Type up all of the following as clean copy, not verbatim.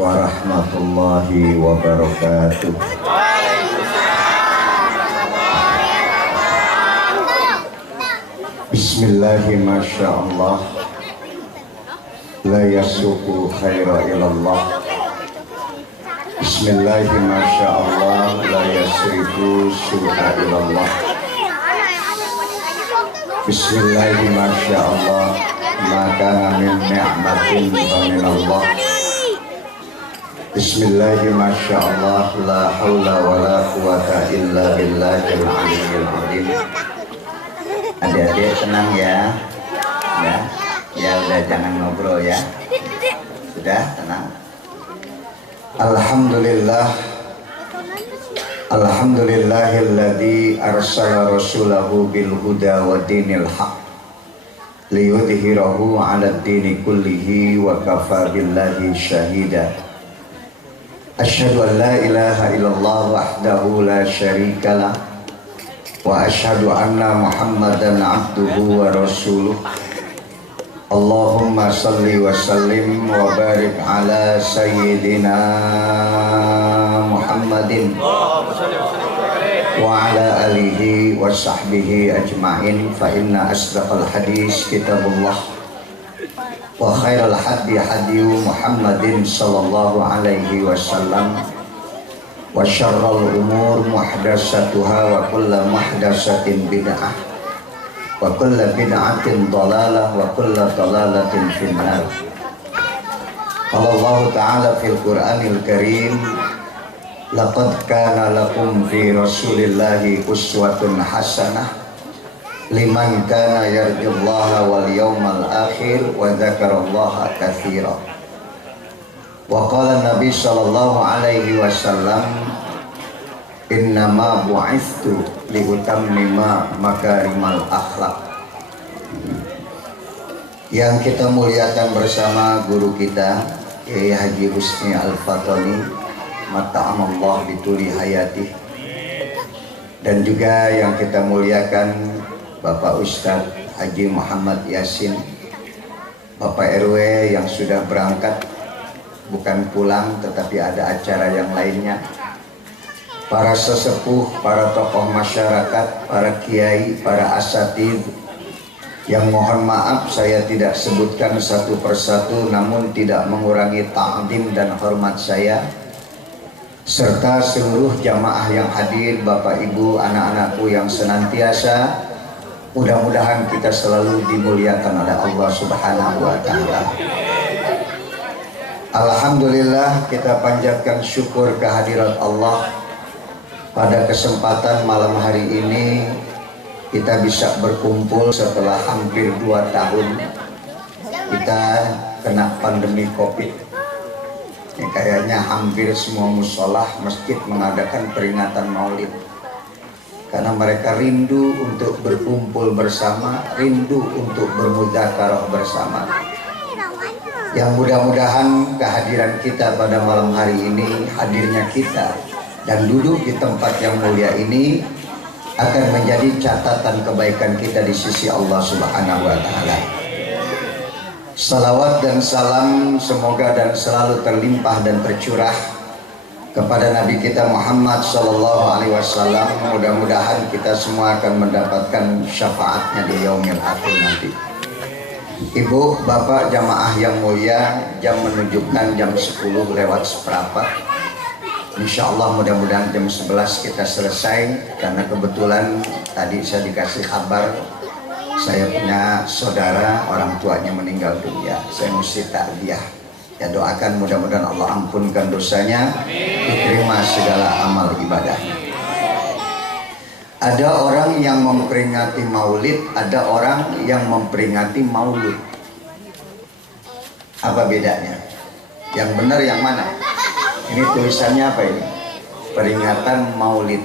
warahmatullahi wabarakatuh. Bismillahi masyaallah, la yasuku khaira ilallah. Bismillahi masyaallah, la yasrifu su'a ilallah. Bismillahi masyaallah, maka min ni'matin minallah. Bismillahi masyaallah, la haula wa la quwata illa billahil aliyyil azim. Adik-adik tenang ya, udah jangan ngobrol ya, sudah tenang. Alhamdulillahilladzi arsala rasulahu bil huda wa dinil haq liyudhhirahu 'alad dini kullihi wa kafa billahi syahida. Asyhadu an la ilaha illallah wahdahu la syarikalah wa asyhadu anna Muhammadan abduhu wa rasuluh. Allahumma salli wa sallim wa barik ala sayyidina Muhammadin wa ala alihi wa sahbihi ajma'in. Fa inna asdaqal hadis kitabullah wa khairal hadi hadiyu Muhammadin sallallahu alaihi wasallam wa syarrul umur muhdatsatuha wa kullu muhdatsatin bid'ah wa kullu bid'atin dhalalah wa kullu dhalalatin finnar. Allah Ta'ala fil Qur'anil Karim, laqad kana lakum fi Rasulillahi uswatun hasanah liman kana yarjullaha wal yawmal akhir wa dzakarallaha katsira. Wa qala Nabi sallallahu alaihi wasallam, innama bu'ithtu li utammima makarimal akhlaq. Yang kita muliakan bersama guru kita Kiai Haji Husni Al-Fatani, mata'amallah bituli hayatih, dan juga yang kita muliakan Bapak Ustadz Haji Muhammad Yasin, Bapak RW yang sudah berangkat, bukan pulang tetapi ada acara yang lainnya, para sesepuh, para tokoh masyarakat, para kiai, para asatidz yang mohon maaf saya tidak sebutkan satu persatu, namun tidak mengurangi ta'zim dan hormat saya, serta seluruh jamaah yang hadir, Bapak Ibu, anak-anakku yang senantiasa mudah-mudahan kita selalu dimuliakan oleh Allah Subhanahu wa Ta'ala. Alhamdulillah, kita panjatkan syukur kehadirat Allah. Pada kesempatan malam hari ini kita bisa berkumpul setelah hampir 2 tahun kita kena pandemi Covid. Ya, kayaknya hampir semua musholah masjid mengadakan peringatan Maulid, karena mereka rindu untuk berkumpul bersama, rindu untuk bermudzakarah bersama. Yang mudah-mudahan kehadiran kita pada malam hari ini, hadirnya kita dan duduk di tempat yang mulia ini akan menjadi catatan kebaikan kita di sisi Allah Subhanahu wa Ta'ala. Salawat dan salam semoga dan selalu terlimpah dan tercurah kepada Nabi kita Muhammad sallallahu alaihi wasallam. Mudah-mudahan kita semua akan mendapatkan syafaatnya di yaumil akhir nanti. Ibu, Bapak, jamaah yang mulia, jam menunjukkan jam 10 lewat seperempat. Insya Allah mudah-mudahan jam 11 kita selesai, karena kebetulan tadi saya dikasih kabar saya punya saudara orang tuanya meninggal dunia. Saya mesti takziah. Ya, doakan mudah-mudahan Allah ampunkan dosanya, diterima segala amal ibadahnya. Ada orang yang memperingati maulid, ada orang yang memperingati maulud. Apa bedanya? Yang benar yang mana? Ini tulisannya apa ini? Peringatan maulid,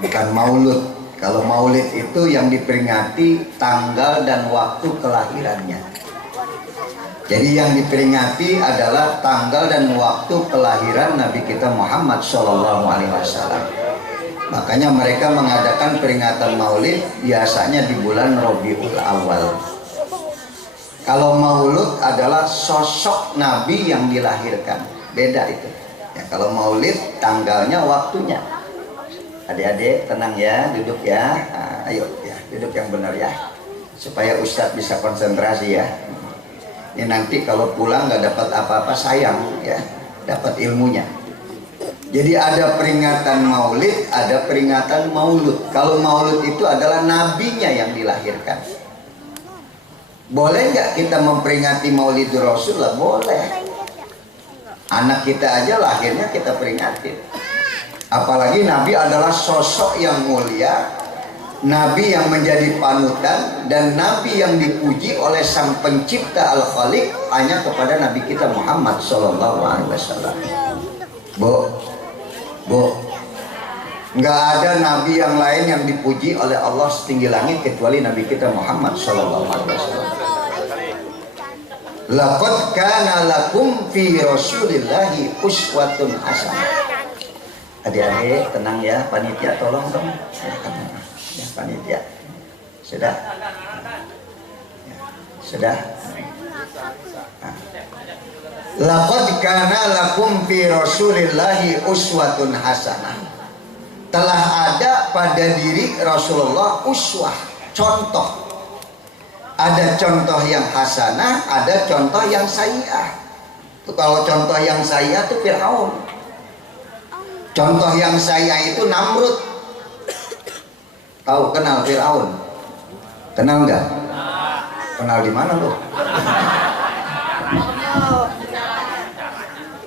bukan maulud. Kalau maulid itu yang diperingati tanggal dan waktu kelahirannya. Jadi yang diperingati adalah tanggal dan waktu kelahiran Nabi kita Muhammad SAW. Makanya mereka mengadakan peringatan maulid biasanya di bulan Rabiul Awal. Kalau maulud adalah sosok Nabi yang dilahirkan, beda itu. Ya, kalau maulid tanggalnya, waktunya. Adik-adik tenang ya, duduk ya. Nah, ayo ya, duduk yang benar ya, supaya Ustadz bisa konsentrasi ya. Ini nanti kalau pulang nggak dapat apa-apa sayang ya, dapat ilmunya. Jadi ada peringatan maulid, ada peringatan maulud. Kalau maulud itu adalah nabinya yang dilahirkan. Boleh nggak kita memperingati maulid Rasulullah? Boleh. Anak kita aja lahirnya kita peringatin. Apalagi Nabi adalah sosok yang mulia, Nabi yang menjadi panutan, dan Nabi yang dipuji oleh Sang Pencipta Al-Khaliq hanya kepada Nabi kita Muhammad SAW. Bu, nggak ada Nabi yang lain yang dipuji oleh Allah setinggi langit kecuali Nabi kita Muhammad SAW. Laqad kana lakum fi Rasulillahi uswatun hasanah. Adik-adik tenang ya, panitia tolong dong ya, panitia sudah ya, sudah. Laqad kana lakum fi Rasulillahi uswatun hasanah. Telah ada pada diri Rasulullah uswah, contoh. Ada contoh yang hasanah, ada contoh yang sayyi'ah. Kalau contoh yang sayyi'ah itu Fir'aun. Contoh yang saya itu Namrud. Tahu, kenal Fir'aun? Kenal nggak? Kenal di mana lo?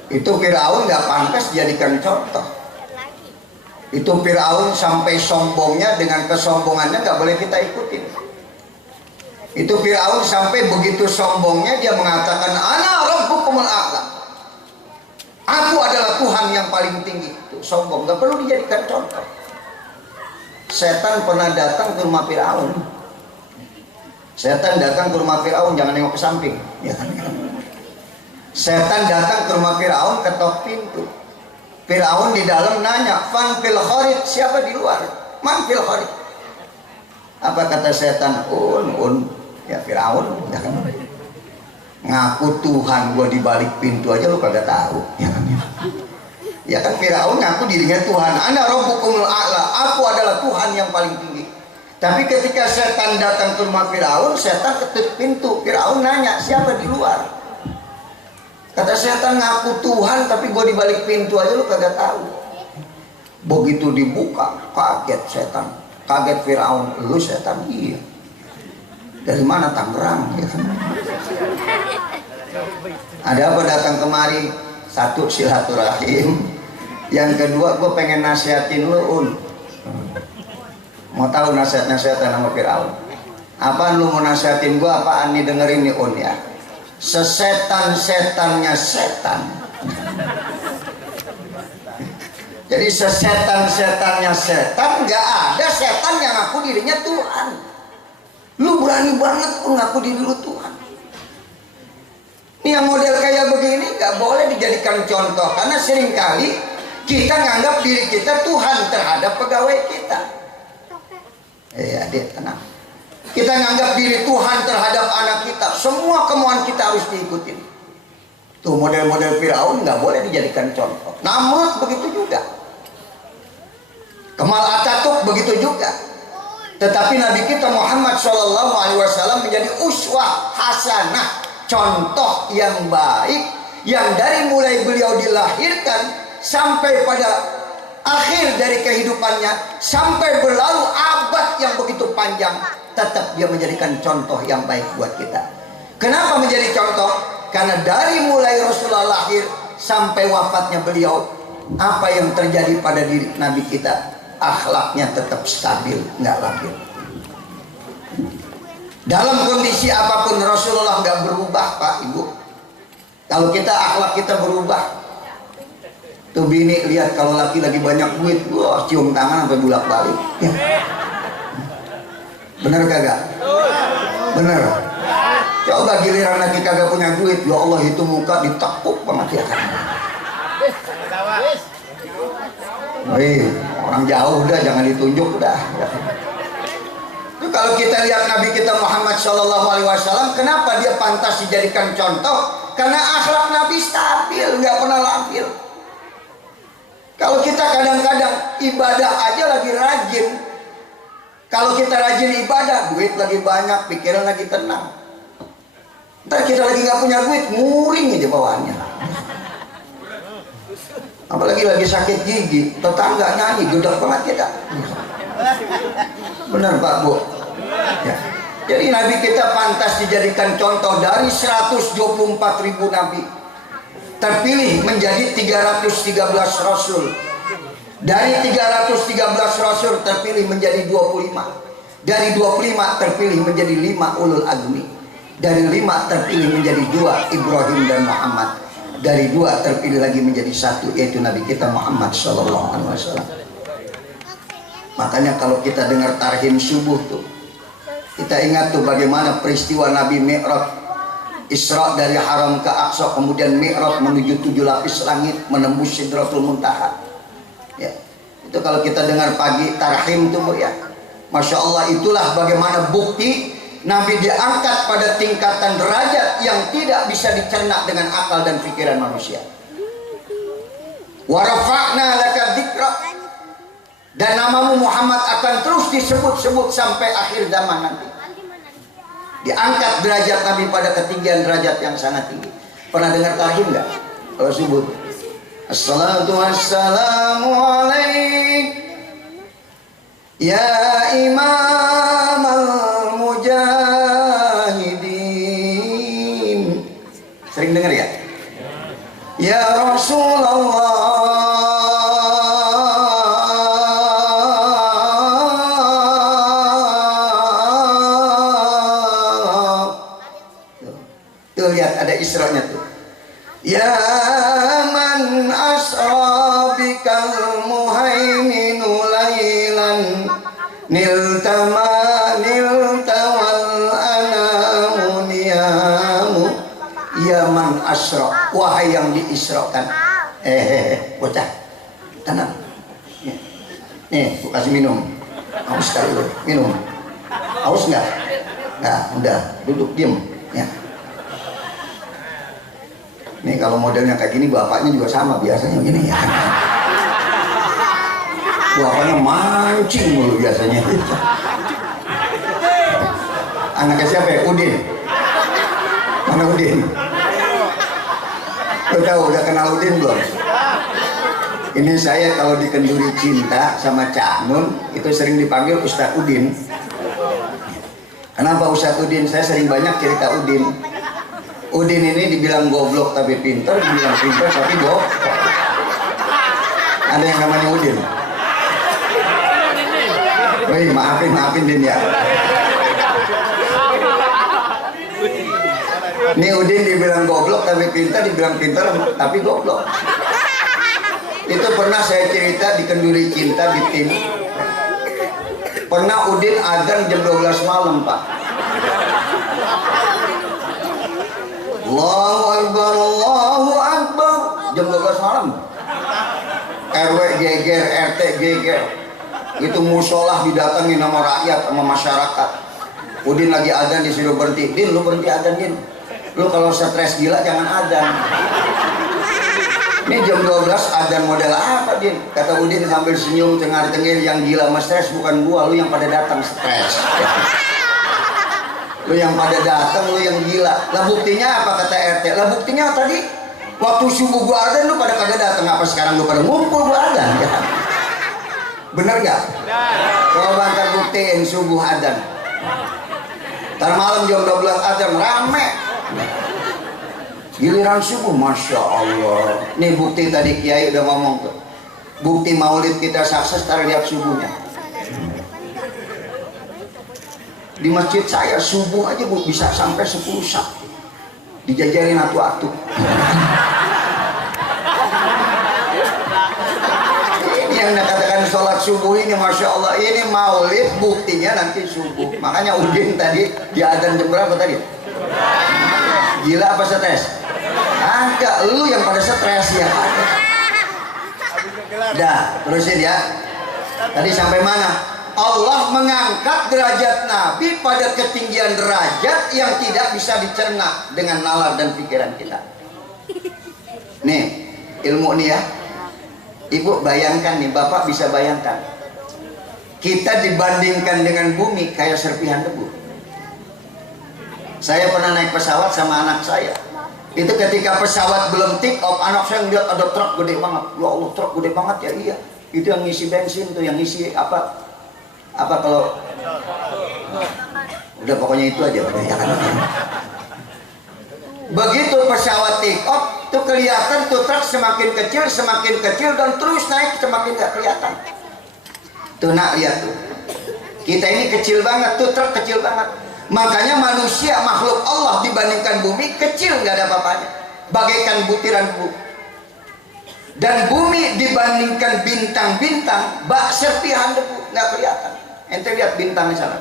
Itu Fir'aun nggak pantas dijadikan contoh. Itu Fir'aun sampai sombongnya, dengan kesombongannya nggak boleh kita ikutin. Itu Fir'aun sampai begitu sombongnya dia mengatakan ana rabbukumul a'la. Aku adalah Tuhan yang paling tinggi. Itu sombong, gak perlu dijadikan contoh. Setan pernah datang ke rumah Fir'aun. Setan datang ke rumah Fir'aun, jangan nengok ke samping. Setan datang ke rumah Fir'aun, ketok pintu. Fir'aun di dalam nanya, "Man fil kharid?" Siapa di luar? "Man fil kharid?" Apa kata setan? Ya Fir'aun. Ngaku Tuhan, gua di balik pintu aja lu kagak tahu, ya kan? Ya kan Firaun ngaku dirinya Tuhan, ana rabbukumul a'la, aku adalah Tuhan yang paling tinggi. Tapi ketika setan datang ke rumah Firaun, setan ketuk pintu. Firaun nanya, siapa di luar? Kata setan, ngaku Tuhan tapi gua di balik pintu aja lu kagak tahu. Begitu dibuka, kaget setan, kaget Firaun. Lu setan? Iya. Dari mana? Tangerang, ya kan? Ada apa datang kemari? Satu, silaturahim. Yang kedua, gue pengen nasihatin lu, Mau tahu nasihat-nasihatnya sama Fir'aun? Apaan lu mau nasihatin gue? Apaan nih, dengerin nih ya. Sesetan-setannya setan. Jadi sesetan-setannya setan, nggak ada setan yang ngaku dirinya Tuhan. Lu berani banget pun ngaku diri lu Tuhan. Ini yang model kayak begini gak boleh dijadikan contoh, karena seringkali kita nganggap diri kita Tuhan terhadap pegawai kita. Adik tenang. Kita nganggap diri Tuhan terhadap anak kita. Semua kemauan kita harus diikutin. Tuh model-model Firaun gak boleh dijadikan contoh. Namrud begitu juga. Kemal Atatürk begitu juga. Tetapi Nabi kita Muhammad SAW menjadi uswah hasanah, contoh yang baik, yang dari mulai beliau dilahirkan sampai pada akhir dari kehidupannya, sampai berlalu abad yang begitu panjang, tetap dia menjadikan contoh yang baik buat kita. Kenapa menjadi contoh? Karena dari mulai Rasulullah lahir sampai wafatnya beliau, apa yang terjadi pada diri Nabi kita? Akhlaknya tetap stabil, nggak labil. Dalam kondisi apapun Rasulullah nggak berubah, Pak Ibu. Kalau kita akhlak kita berubah, tuh bini lihat kalau laki lagi banyak duit, wah cium tangan sampai bolak balik. Ya. Bener kagak? Bener. Coba giliran lagi kagak punya duit, ya Allah itu muka ditekuk banget ya kan. Wih, orang jauh udah jangan ditunjuk udah. Itu kalau kita lihat Nabi kita Muhammad Shallallahu Alaihi Wasallam, kenapa dia pantas dijadikan contoh? Karena akhlak Nabi stabil, nggak pernah labil. Kalau kita kadang-kadang ibadah aja lagi rajin, kalau kita rajin ibadah, duit lagi banyak, pikiran lagi tenang. Ntar kita lagi nggak punya duit, nguring aja bawaannya. Apalagi lagi sakit gigi, tetangga nyanyi, gedek banget kita. Benar Pak Bu? Ya. Jadi Nabi kita pantas dijadikan contoh. Dari 124.000 Nabi, terpilih menjadi 313 Rasul. Dari 313 Rasul terpilih menjadi 25. Dari 25 terpilih menjadi 5 ulul azmi. Dari 5 terpilih menjadi 2 Ibrahim dan Muhammad. Dari 2 terpilih lagi menjadi 1, yaitu Nabi kita Muhammad Sallallahu Alaihi Wasallam. Makanya kalau kita dengar tarhim subuh tuh, kita ingat tuh bagaimana peristiwa Nabi Mi'raj, Isra dari Haram ke Aqsa, kemudian Mi'raj menuju 7 lapis langit, menembus Sidratul Muntaha. Ya, itu kalau kita dengar pagi tarhim tuh Bu ya, Masya Allah, itulah bagaimana bukti Nabi diangkat pada tingkatan derajat yang tidak bisa dicerna dengan akal dan pikiran manusia. Wa rafa'na laka dzikra, dan namamu Muhammad akan terus disebut-sebut sampai akhir zaman nanti. Diangkat derajat Nabi pada ketinggian derajat yang sangat tinggi. Pernah dengar tarhim enggak? Kalau subuh, assalatu wassalamu alaik ya imam al-mujahidin. Sering dengar ya? Ya Rasulullah, tuh lihat ada Isra-nya tuh. Ya man asra bikal muhaiminu lailan niltama niltawal anamu niyamu. Ya man asra, wahai yang diisrakan. Bocah, tenang. Nih, aku kasih minum. Haus sekali loh, minum. Haus nggak? Nggak, udah, duduk diem. Ya. Nih kalau modelnya kayak gini, bapaknya juga sama biasanya gini ya. Bapaknya mancing mulu biasanya. Anaknya siapa ya? Udin. Mana Udin? Lo tahu udah kenal Udin belum? Ini saya kalau di Kenduri Cinta sama Cak Nun itu sering dipanggil Ustadz Udin. Kenapa Ustadz Udin? Saya sering banyak cerita Udin. Udin ini dibilang goblok tapi pinter, dibilang pinter tapi goblok. Ada yang namanya Udin. Wih, maafin Din ya. Ini Udin dibilang goblok tapi pinter, dibilang pinter tapi goblok. Itu pernah saya cerita di Kenduri Cinta di tim. Pernah Udin adzan jam 12 malam Pak. Allahu Akbar, Allahu Akbar, jam 12 malam. RW geger, RT geger. Itu musolah didatangi sama rakyat, sama masyarakat. Udin lagi adzan disuruh berhenti. Din, lu berhenti adzan, Din. Lu kalau stres gila jangan adzan. Ini jam 12 adzan model apa, Din? Kata Udin sambil senyum cengar-cengir, yang gila sama stres bukan gua, lu yang pada datang stres. Lu yang pada datang, lu yang gila. Lah buktinya apa kata RT? Lah buktinya tadi waktu subuh gua adzan lu pada kagak datang, apa sekarang lu pada ngumpul gua adzan? Ya. Bener gak? Coba ntar buktiin subuh adzan. Ntar malam jam 12 adzan rame. Giliran subuh, Masya Allah. Nih bukti tadi Kiai udah ngomong tuh. Bukti maulid kita sukses, ntar lihat subuhnya. Di masjid saya subuh aja Bu bisa sampai 10 sak. Dijajarin atu-atu. Ini yang dikatakan sholat subuh ini, Masya Allah. Ini maulid, buktinya nanti subuh. Makanya Udin tadi di adzan jam berapa tadi? Gila apa stres? Agak, lu yang pada stres ya. Dah, terusin ya. Tadi sampai mana? Allah mengangkat derajat Nabi pada ketinggian derajat yang tidak bisa dicerna dengan nalar dan pikiran kita. Nih, ilmu nih ya. Ibu bayangkan nih, Bapak bisa bayangkan. Kita dibandingkan dengan bumi kayak serpihan debu. Saya pernah naik pesawat sama anak saya. Itu ketika pesawat belum take off, anak saya ngeliat ada truk gede banget. Ya Allah, truk gede banget ya, iya. Itu yang ngisi bensin tuh, yang ngisi apa kalau udah pokoknya itu aja udah ya kan. Begitu pesawat take off tuh kelihatan tuh truk semakin kecil dan terus naik semakin gak kelihatan. Tuh nak lihat tuh, kita ini kecil banget, tuh truk kecil banget. Makanya manusia makhluk Allah dibandingkan bumi kecil, nggak ada apa-apanya, bagaikan butiran debu. Dan bumi dibandingkan bintang-bintang bak serpihan debu, nggak kelihatan. Ente lihat bintang di sana.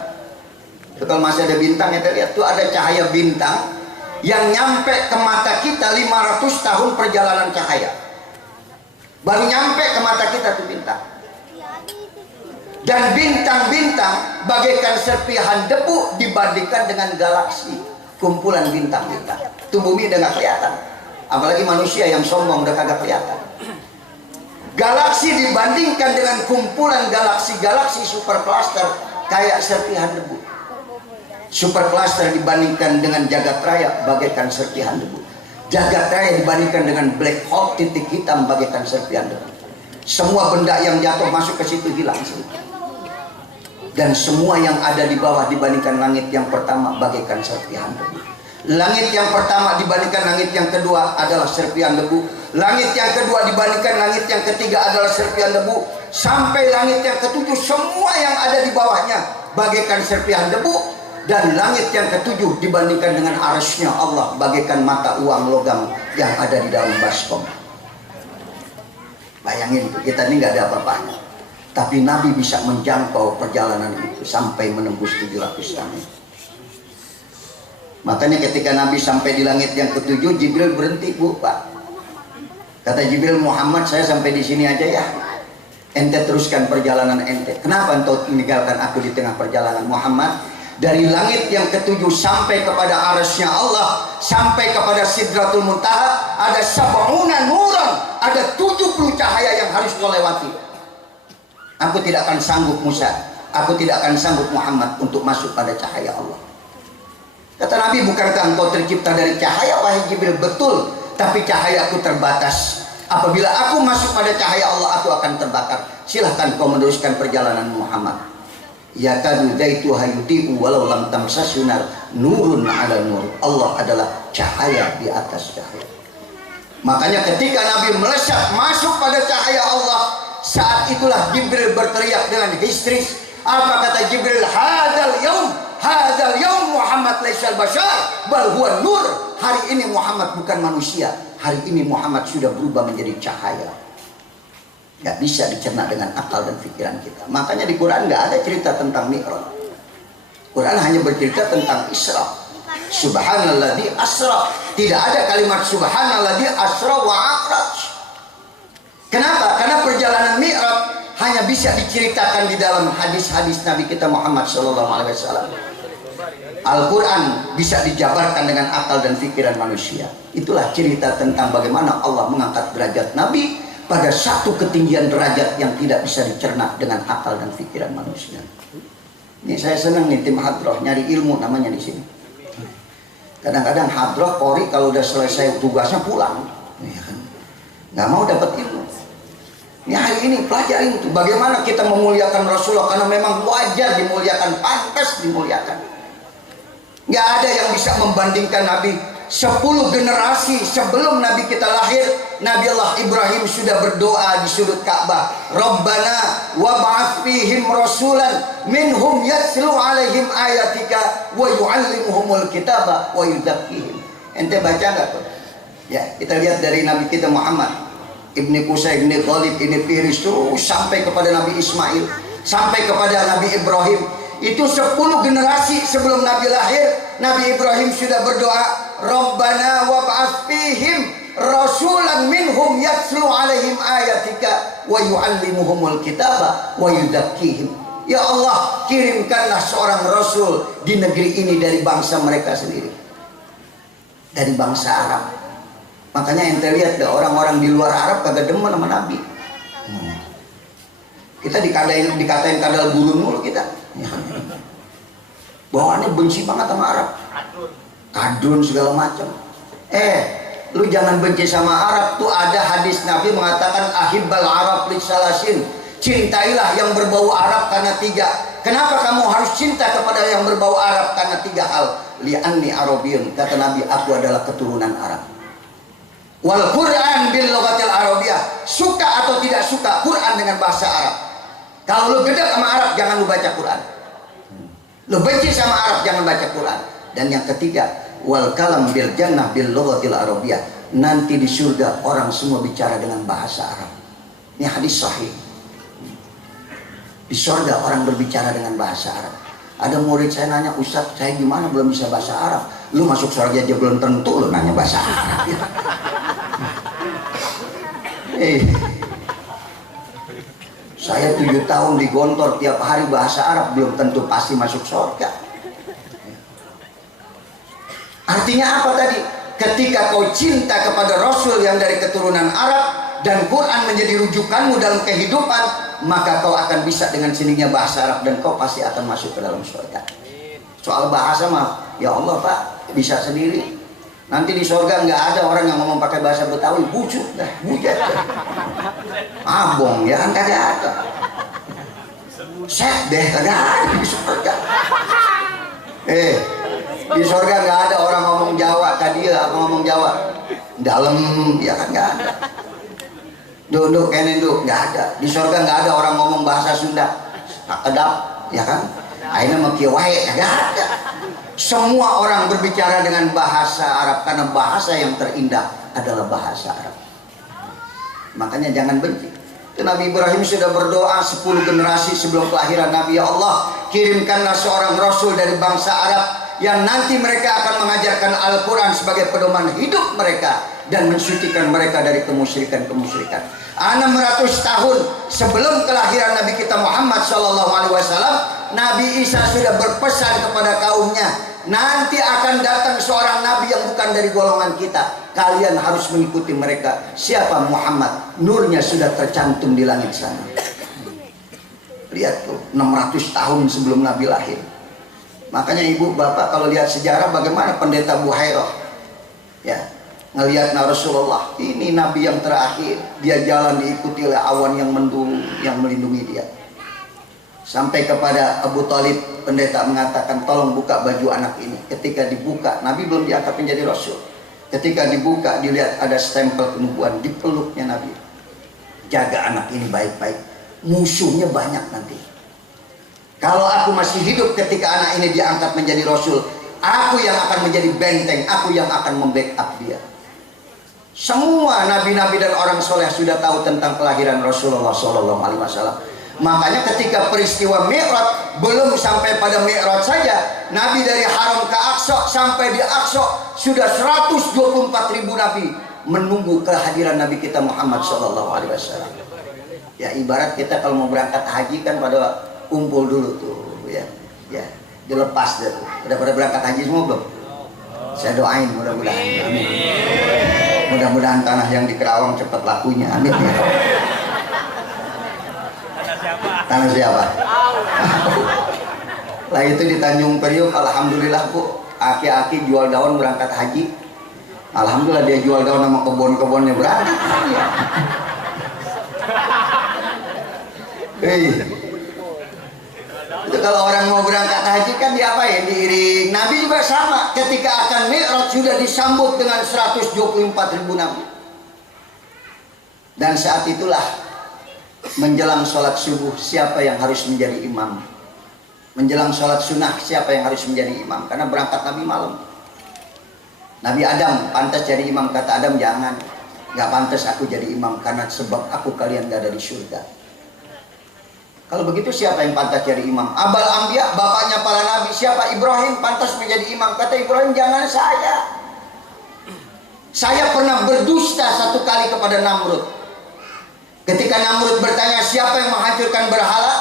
Kalau masih ada bintang, ente lihat tuh ada cahaya bintang yang nyampe ke mata kita 500 tahun perjalanan cahaya. Baru nyampe ke mata kita tuh bintang. Dan bintang-bintang bagaikan serpihan debu dibandingkan dengan galaksi, kumpulan bintang-bintang. Tuh bumi udah nggak kelihatan. Apalagi manusia yang sombong udah kagak kelihatan. Galaksi dibandingkan dengan kumpulan galaksi-galaksi super cluster kayak serpihan debu. Super cluster dibandingkan dengan jagat raya bagaikan serpihan debu. Jagat raya dibandingkan dengan black hole titik hitam bagaikan serpihan debu. Semua benda yang jatuh masuk ke situ hilang semua. Dan semua yang ada di bawah dibandingkan langit yang pertama bagaikan serpihan debu. Langit yang pertama dibandingkan langit yang kedua adalah serpihan debu. Langit yang kedua dibandingkan langit yang ketiga adalah serpihan debu. Sampai langit yang ketujuh semua yang ada di bawahnya bagaikan serpihan debu. Dan langit yang ketujuh dibandingkan dengan arsy-Nya Allah bagaikan mata uang logam yang ada di dalam baskom. Bayangin tuh, kita ini nggak ada apa-apanya. Tapi Nabi bisa menjangkau perjalanan itu sampai menembus 700 tahun. Makanya ketika Nabi sampai di langit yang ketujuh, Jibril berhenti, Bu, Pak. Kata Jibril, Muhammad, saya sampai di sini aja ya. Ente teruskan perjalanan ente. Kenapa engkau meninggalkan aku di tengah perjalanan, Muhammad? Dari langit yang ketujuh sampai kepada arsy-Nya Allah, sampai kepada Sidratul Muntaha, ada sab'una nuran, ada 70 cahaya yang harus kau lewati. Aku tidak akan sanggup Musa, aku tidak akan sanggup Muhammad untuk masuk pada cahaya Allah. Kata Nabi, bukankah engkau tercipta dari cahaya, wahai Jibril? Betul, tapi cahayaku terbatas. Apabila aku masuk pada cahaya Allah, aku akan terbakar. Silahkan kau meneruskan perjalanan Muhammad. Ya kadu zaitu hayuti'u walau lam tamsasu nar, nurun ala nur. Allah adalah cahaya di atas cahaya. Makanya ketika Nabi melesat masuk pada cahaya Allah, saat itulah Jibril berteriak dengan histeris. Apa kata Jibril? Hadzal yaum Muhammad laisal bashar bal huwa nur. Hari ini Muhammad bukan manusia. Hari ini Muhammad sudah berubah menjadi cahaya. Gak bisa dicerna dengan akal dan pikiran kita. Makanya di Quran gak ada cerita tentang Mi'raj. Quran hanya bercerita tentang Isra. Subhanalladzi asra. Tidak ada kalimat subhanalladzi asra wa a'raj. Kenapa? Karena perjalanan Mi'raj hanya bisa diceritakan di dalam hadis-hadis Nabi kita Muhammad SAW. Al-Quran bisa dijabarkan dengan akal dan pikiran manusia. Itulah cerita tentang bagaimana Allah mengangkat derajat Nabi pada satu ketinggian derajat yang tidak bisa dicerna dengan akal dan pikiran manusia. Ini saya senang nih, tim hadroh nyari ilmu namanya di sini. Kadang-kadang hadroh Polri kalau udah selesai tugasnya pulang, nggak mau dapat ilmu. Ini hari ini pelajarin itu bagaimana kita memuliakan Rasulullah, karena memang wajar dimuliakan, pantas dimuliakan. Nggak ada yang bisa membandingkan Nabi. 10 generasi sebelum Nabi kita lahir, Nabi Allah Ibrahim sudah berdoa di sudut Ka'bah, Rabbana wab'ats fihim rasulan minhum yatslu alaihim ayatika wa yu'allimuhumul kitaba wa yuzakkihim. Ente baca nggak tuh? Ya, kita lihat dari Nabi kita Muhammad, Ibni Qusay, Ibni Khalid, Ibni Firis, terus sampai kepada Nabi Ismail, sampai kepada Nabi Ibrahim. Itu 10 generasi sebelum Nabi lahir, Nabi Ibrahim sudah berdoa, Rabbana wab'ats fihim rasulan minhum yatslu alaihim ayatika wa yu'allimuhumul kitaba wa yuzakkihim. Ya Allah, kirimkanlah seorang Rasul di negeri ini dari bangsa mereka sendiri, dari bangsa Arab. Makanya ente lihat deh, orang-orang di luar Arab kagak demen sama Nabi. Kita dikatain kadal gurun mulu kita. Bawaannya benci banget sama Arab, kadun segala macam. Lu jangan benci sama Arab. Tuh ada hadis Nabi mengatakan ahibbal Arab li salasin, cintailah yang berbau Arab karena 3. Kenapa kamu harus cinta kepada yang berbau Arab? Karena 3 hal. Li'anni Arabiyyun, kata Nabi, aku adalah keturunan Arab. Wal Quran bil lughatil Arabiyyah, suka atau tidak suka, Quran dengan bahasa Arab. Kalau lu gedek sama Arab, jangan lu baca Quran. Lu benci sama Arab, jangan baca Quran. Dan yang ketiga, wal kalam bil jannah bil lughatil Arabiyyah, nanti di surga orang semua bicara dengan bahasa Arab. Ini hadis sahih. Di surga orang berbicara dengan bahasa Arab. Ada murid saya nanya, Ustaz, saya gimana belum bisa bahasa Arab? Lu masuk surga aja belum tentu lu nanya bahasa Arab. Saya 7 tahun di Gontor, tiap hari bahasa Arab, belum tentu pasti masuk surga. Artinya apa tadi? Ketika kau cinta kepada Rasul yang dari keturunan Arab dan Quran menjadi rujukanmu dalam kehidupan, maka kau akan bisa dengan sendirinya bahasa Arab dan kau pasti akan masuk ke dalam surga. Soal bahasa mah, ya Allah Pak, bisa sendiri. Nanti di surga nggak ada orang yang ngomong pakai bahasa Betawi, bujuk dah, bujat dah. Abong ya kan kagak ada. Set deh kagak ada di surga. Di surga nggak ada orang ngomong Jawa tadi apa ngomong Jawa. Dalam ya kan nggak ada. Duduk kene duduk nggak ada. Di surga nggak ada orang ngomong bahasa Sunda. Kedap ya kan. Aina mah kieu wae kagak ada. Semua orang berbicara dengan bahasa Arab karena bahasa yang terindah adalah bahasa Arab. Makanya jangan benci. Nabi Ibrahim sudah berdoa 10 generasi sebelum kelahiran Nabi, ya Allah, kirimkanlah seorang Rasul dari bangsa Arab yang nanti mereka akan mengajarkan Al-Quran sebagai pedoman hidup mereka dan mensucikan mereka dari kemusyrikan-kemusyrikan. 600 tahun sebelum kelahiran Nabi kita Muhammad SAW, Nabi Isa sudah berpesan kepada kaumnya, nanti akan datang seorang Nabi yang bukan dari golongan kita. Kalian harus mengikuti mereka. Siapa? Muhammad. Nurnya sudah tercantum di langit sana. Lihat tuh, 600 tahun sebelum Nabi lahir. Makanya ibu bapak kalau lihat sejarah bagaimana pendeta Buhairah, ya, ngelihat Rasulullah, ini Nabi yang terakhir. Dia jalan diikuti oleh awan yang mendung yang melindungi dia. Sampai kepada Abu Talib, pendeta mengatakan, tolong buka baju anak ini. Ketika dibuka, Nabi belum diangkat menjadi Rasul. Ketika dibuka, dilihat ada stempel kenubuan, dipeluknya Nabi. Jaga anak ini baik-baik, musuhnya banyak nanti. Kalau aku masih hidup ketika anak ini diangkat menjadi Rasul, aku yang akan menjadi benteng, aku yang akan membackup dia. Semua nabi-nabi dan orang soleh sudah tahu tentang kelahiran Rasulullah SAW. Makanya ketika peristiwa Mi'raj, belum sampai pada Mi'raj saja, Nabi dari Haram ke Aqsa sampai di Aqsa sudah 124.000 Nabi menunggu kehadiran Nabi kita Muhammad SAW. Ya ibarat kita kalau mau berangkat haji kan pada kumpul dulu tuh, ya dilepas deh. Udah pada berangkat haji semua belum? Saya doain mudah-mudahan, amin. Mudah-mudahan tanah yang di Kerawang cepat lakunya, amin ya. Tanah siapa? Lah itu di Tanjung Priok, alhamdulillah Bu, aki-aki jual daun berangkat haji. Alhamdulillah dia jual daun sama kebun-kebunnya berangkat. Itu kalau orang mau berangkat haji kan diapain? Diiring. Nabi juga sama, ketika akan Mi'raj sudah disambut dengan 124.000 Nabi. Dan saat itulah menjelang sholat subuh, siapa yang harus menjadi imam? Menjelang sholat sunnah, siapa yang harus menjadi imam? Karena berangkat Nabi malam. Nabi Adam pantas jadi imam, kata Adam jangan, nggak pantas aku jadi imam karena sebab aku kalian gak ada di surga. Kalau begitu siapa yang pantas jadi imam? Abal Anbiya, bapaknya para nabi, siapa? Ibrahim pantas menjadi imam. Kata Ibrahim, jangan saya. Saya pernah berdusta 1 kali kepada Namrud. Ketika Namrud bertanya siapa yang menghancurkan berhala,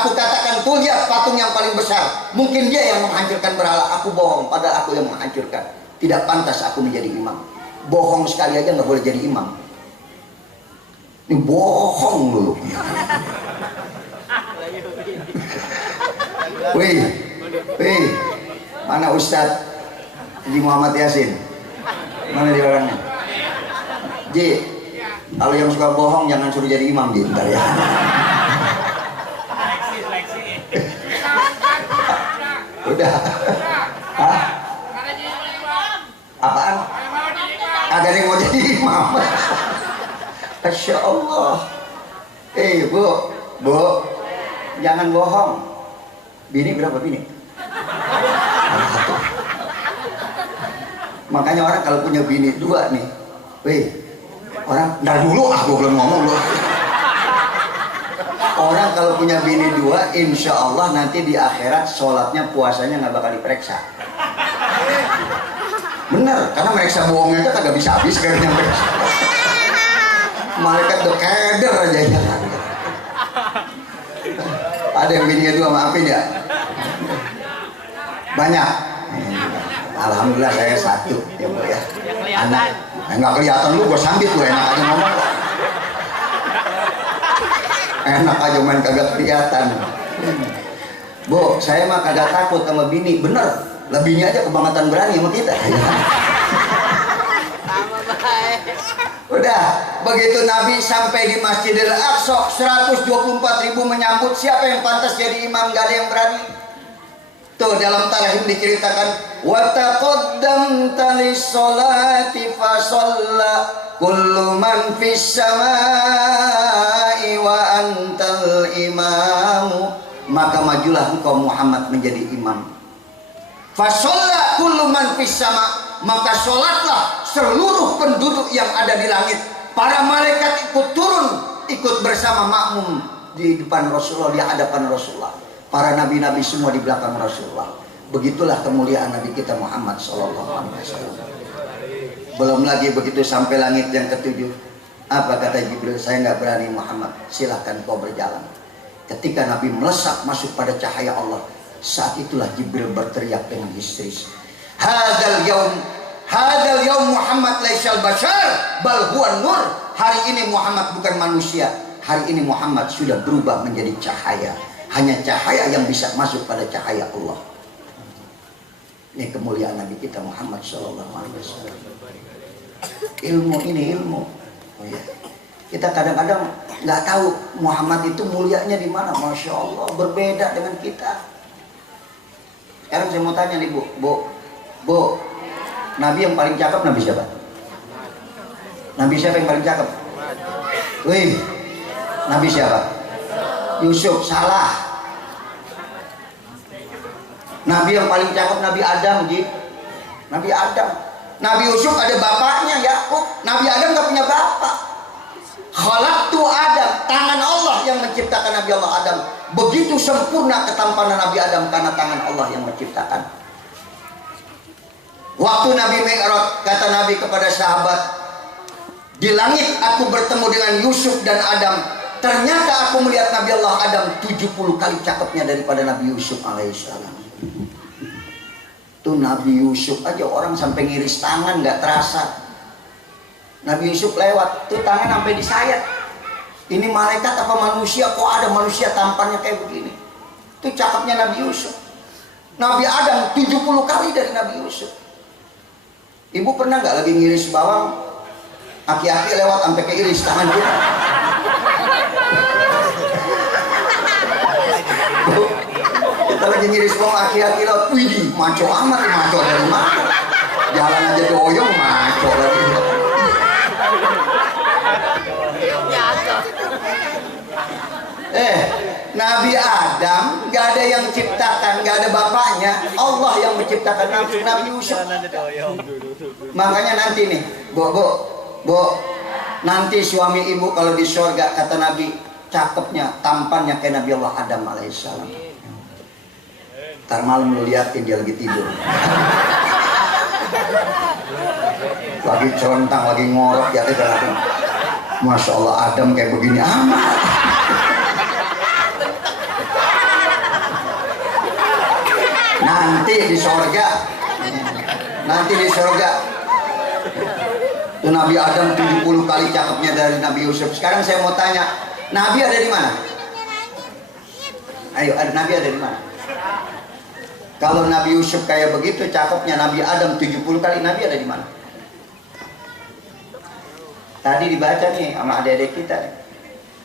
Aku katakan, tuh lihat patung yang paling besar. Mungkin dia yang menghancurkan berhala. Aku bohong, padahal aku yang menghancurkan. Tidak pantas aku menjadi imam. Bohong sekali aja nggak boleh jadi imam. Ini bohong dulu. Wih, mana Ustadz Haji Muhammad Yasin? Mana dia orangnya? Ji, kalau yang suka bohong jangan suruh jadi imam, Ji, ntar ya. Udah. Hah? Apaan? Ada yang mau jadi imam. Masya Allah. Bu, jangan bohong. Bini berapa bini? Satu. Makanya orang kalau punya bini dua nih, orang ntar dulu gue belum ngomong loh. Orang kalau punya bini dua, insya Allah nanti di akhirat sholatnya puasanya nggak bakal diperiksa. Bener, karena mereka bohongnya aja kagak bisa habis kayaknya mereka. Malaikat udah keder aja ya. Ada yang bininya dua, maafin ya. Banyak. Alhamdulillah saya satu ya Bu ya. Anak nggak kelihatan lu, gue sambit lu, enak aja ngomong. Enak aja main kagak kelihatan. Bu, saya mah kagak takut sama bini, bener. Lebihnya aja kebangetan berani sama kita. Udah, begitu Nabi sampai di Masjidil Aqsa, 124.000 menyambut. Siapa yang pantas jadi imam? Gak ada yang berani. Tuh dalam tarhim diceritakan, wa taqaddamta lis-sholati fa shalla kullu man fis samai wa antal imamu. Maka majulah engkau Muhammad menjadi imam. Fa shalla kullu man fis sama, maka sholatlah seluruh penduduk yang ada di langit. Para malaikat ikut turun, ikut bersama makmum di depan Rasulullah, di hadapan Rasulullah. Para nabi-nabi semua di belakang Rasulullah. Begitulah kemuliaan Nabi kita Muhammad SAW. Belum lagi begitu sampai langit yang ketujuh. Apa kata Jibril? Saya nggak berani Muhammad, silahkan kau berjalan. Ketika Nabi melesat masuk pada cahaya Allah, saat itulah Jibril berteriak dengan histeris. Hadal yaum Muhammad laisal bashar bal huwa nur. Hari ini Muhammad bukan manusia. Hari ini Muhammad sudah berubah menjadi cahaya. Hanya cahaya yang bisa masuk pada cahaya Allah. Ini kemuliaan Nabi kita Muhammad SAW. Ilmu ini ilmu. Oh ya. Kita kadang-kadang nggak tahu Muhammad itu mulianya di mana. Masya Allah, berbeda dengan kita. Sekarang saya mau tanya nih Bu, Nabi yang paling cakep Nabi siapa? Nabi siapa yang paling cakep? Wih, Nabi siapa? Yusuf. Salah. Nabi yang paling cakep Nabi Adam, Ji. Nabi Adam. Nabi Yusuf ada bapaknya Yakub. Nabi Adam nggak punya bapak. Khalaqtu Adam, tangan Allah yang menciptakan Nabi Allah Adam. Begitu sempurna ketampanan Nabi Adam karena tangan Allah yang menciptakan. Waktu Nabi Mi'raj, kata Nabi kepada sahabat, di langit aku bertemu dengan Yusuf dan Adam. Ternyata aku melihat Nabi Allah Adam 70 kali cakepnya daripada Nabi Yusuf alaihissalam. Tuh Nabi Yusuf aja orang sampai ngiris tangan nggak terasa. Nabi Yusuf lewat, tuh tangan sampai disayat. Ini malaikat apa manusia? Kok ada manusia tampannya kayak begini? Itu cakepnya Nabi Yusuf. Nabi Adam 70 kali dari Nabi Yusuf. Ibu pernah nggak lagi ngiris bawang, aki-aki lewat sampai keiris tangan kita? Kita lagi ngiris bawang, aki-aki lewat, widih, maco amat, maco dari mana? Jalan aja doyong, maco lagi. Nabi Adam nggak ada yang ciptakan, nggak ada bapaknya, Allah yang menciptakan Nabi Yusuf. Makanya nanti nih, Bu, nanti suami ibu kalau di surga kata Nabi, cakepnya, tampannya kayak Nabi Allah Adam alaihissalam. Ntar malam lu liatin dia lagi tidur, lagi celontang, lagi ngorok ya, Masya Allah Adam kayak begini amat. Nanti di sorga. Nanti di sorga. Itu Nabi Adam 70 kali cakepnya dari Nabi Yusuf. Sekarang saya mau tanya, Nabi ada di mana? Ayo, Nabi ada di mana? Kalau Nabi Yusuf kayak begitu cakepnya, Nabi Adam 70 kali, Nabi ada di mana? Tadi dibaca nih sama adik-adik kita.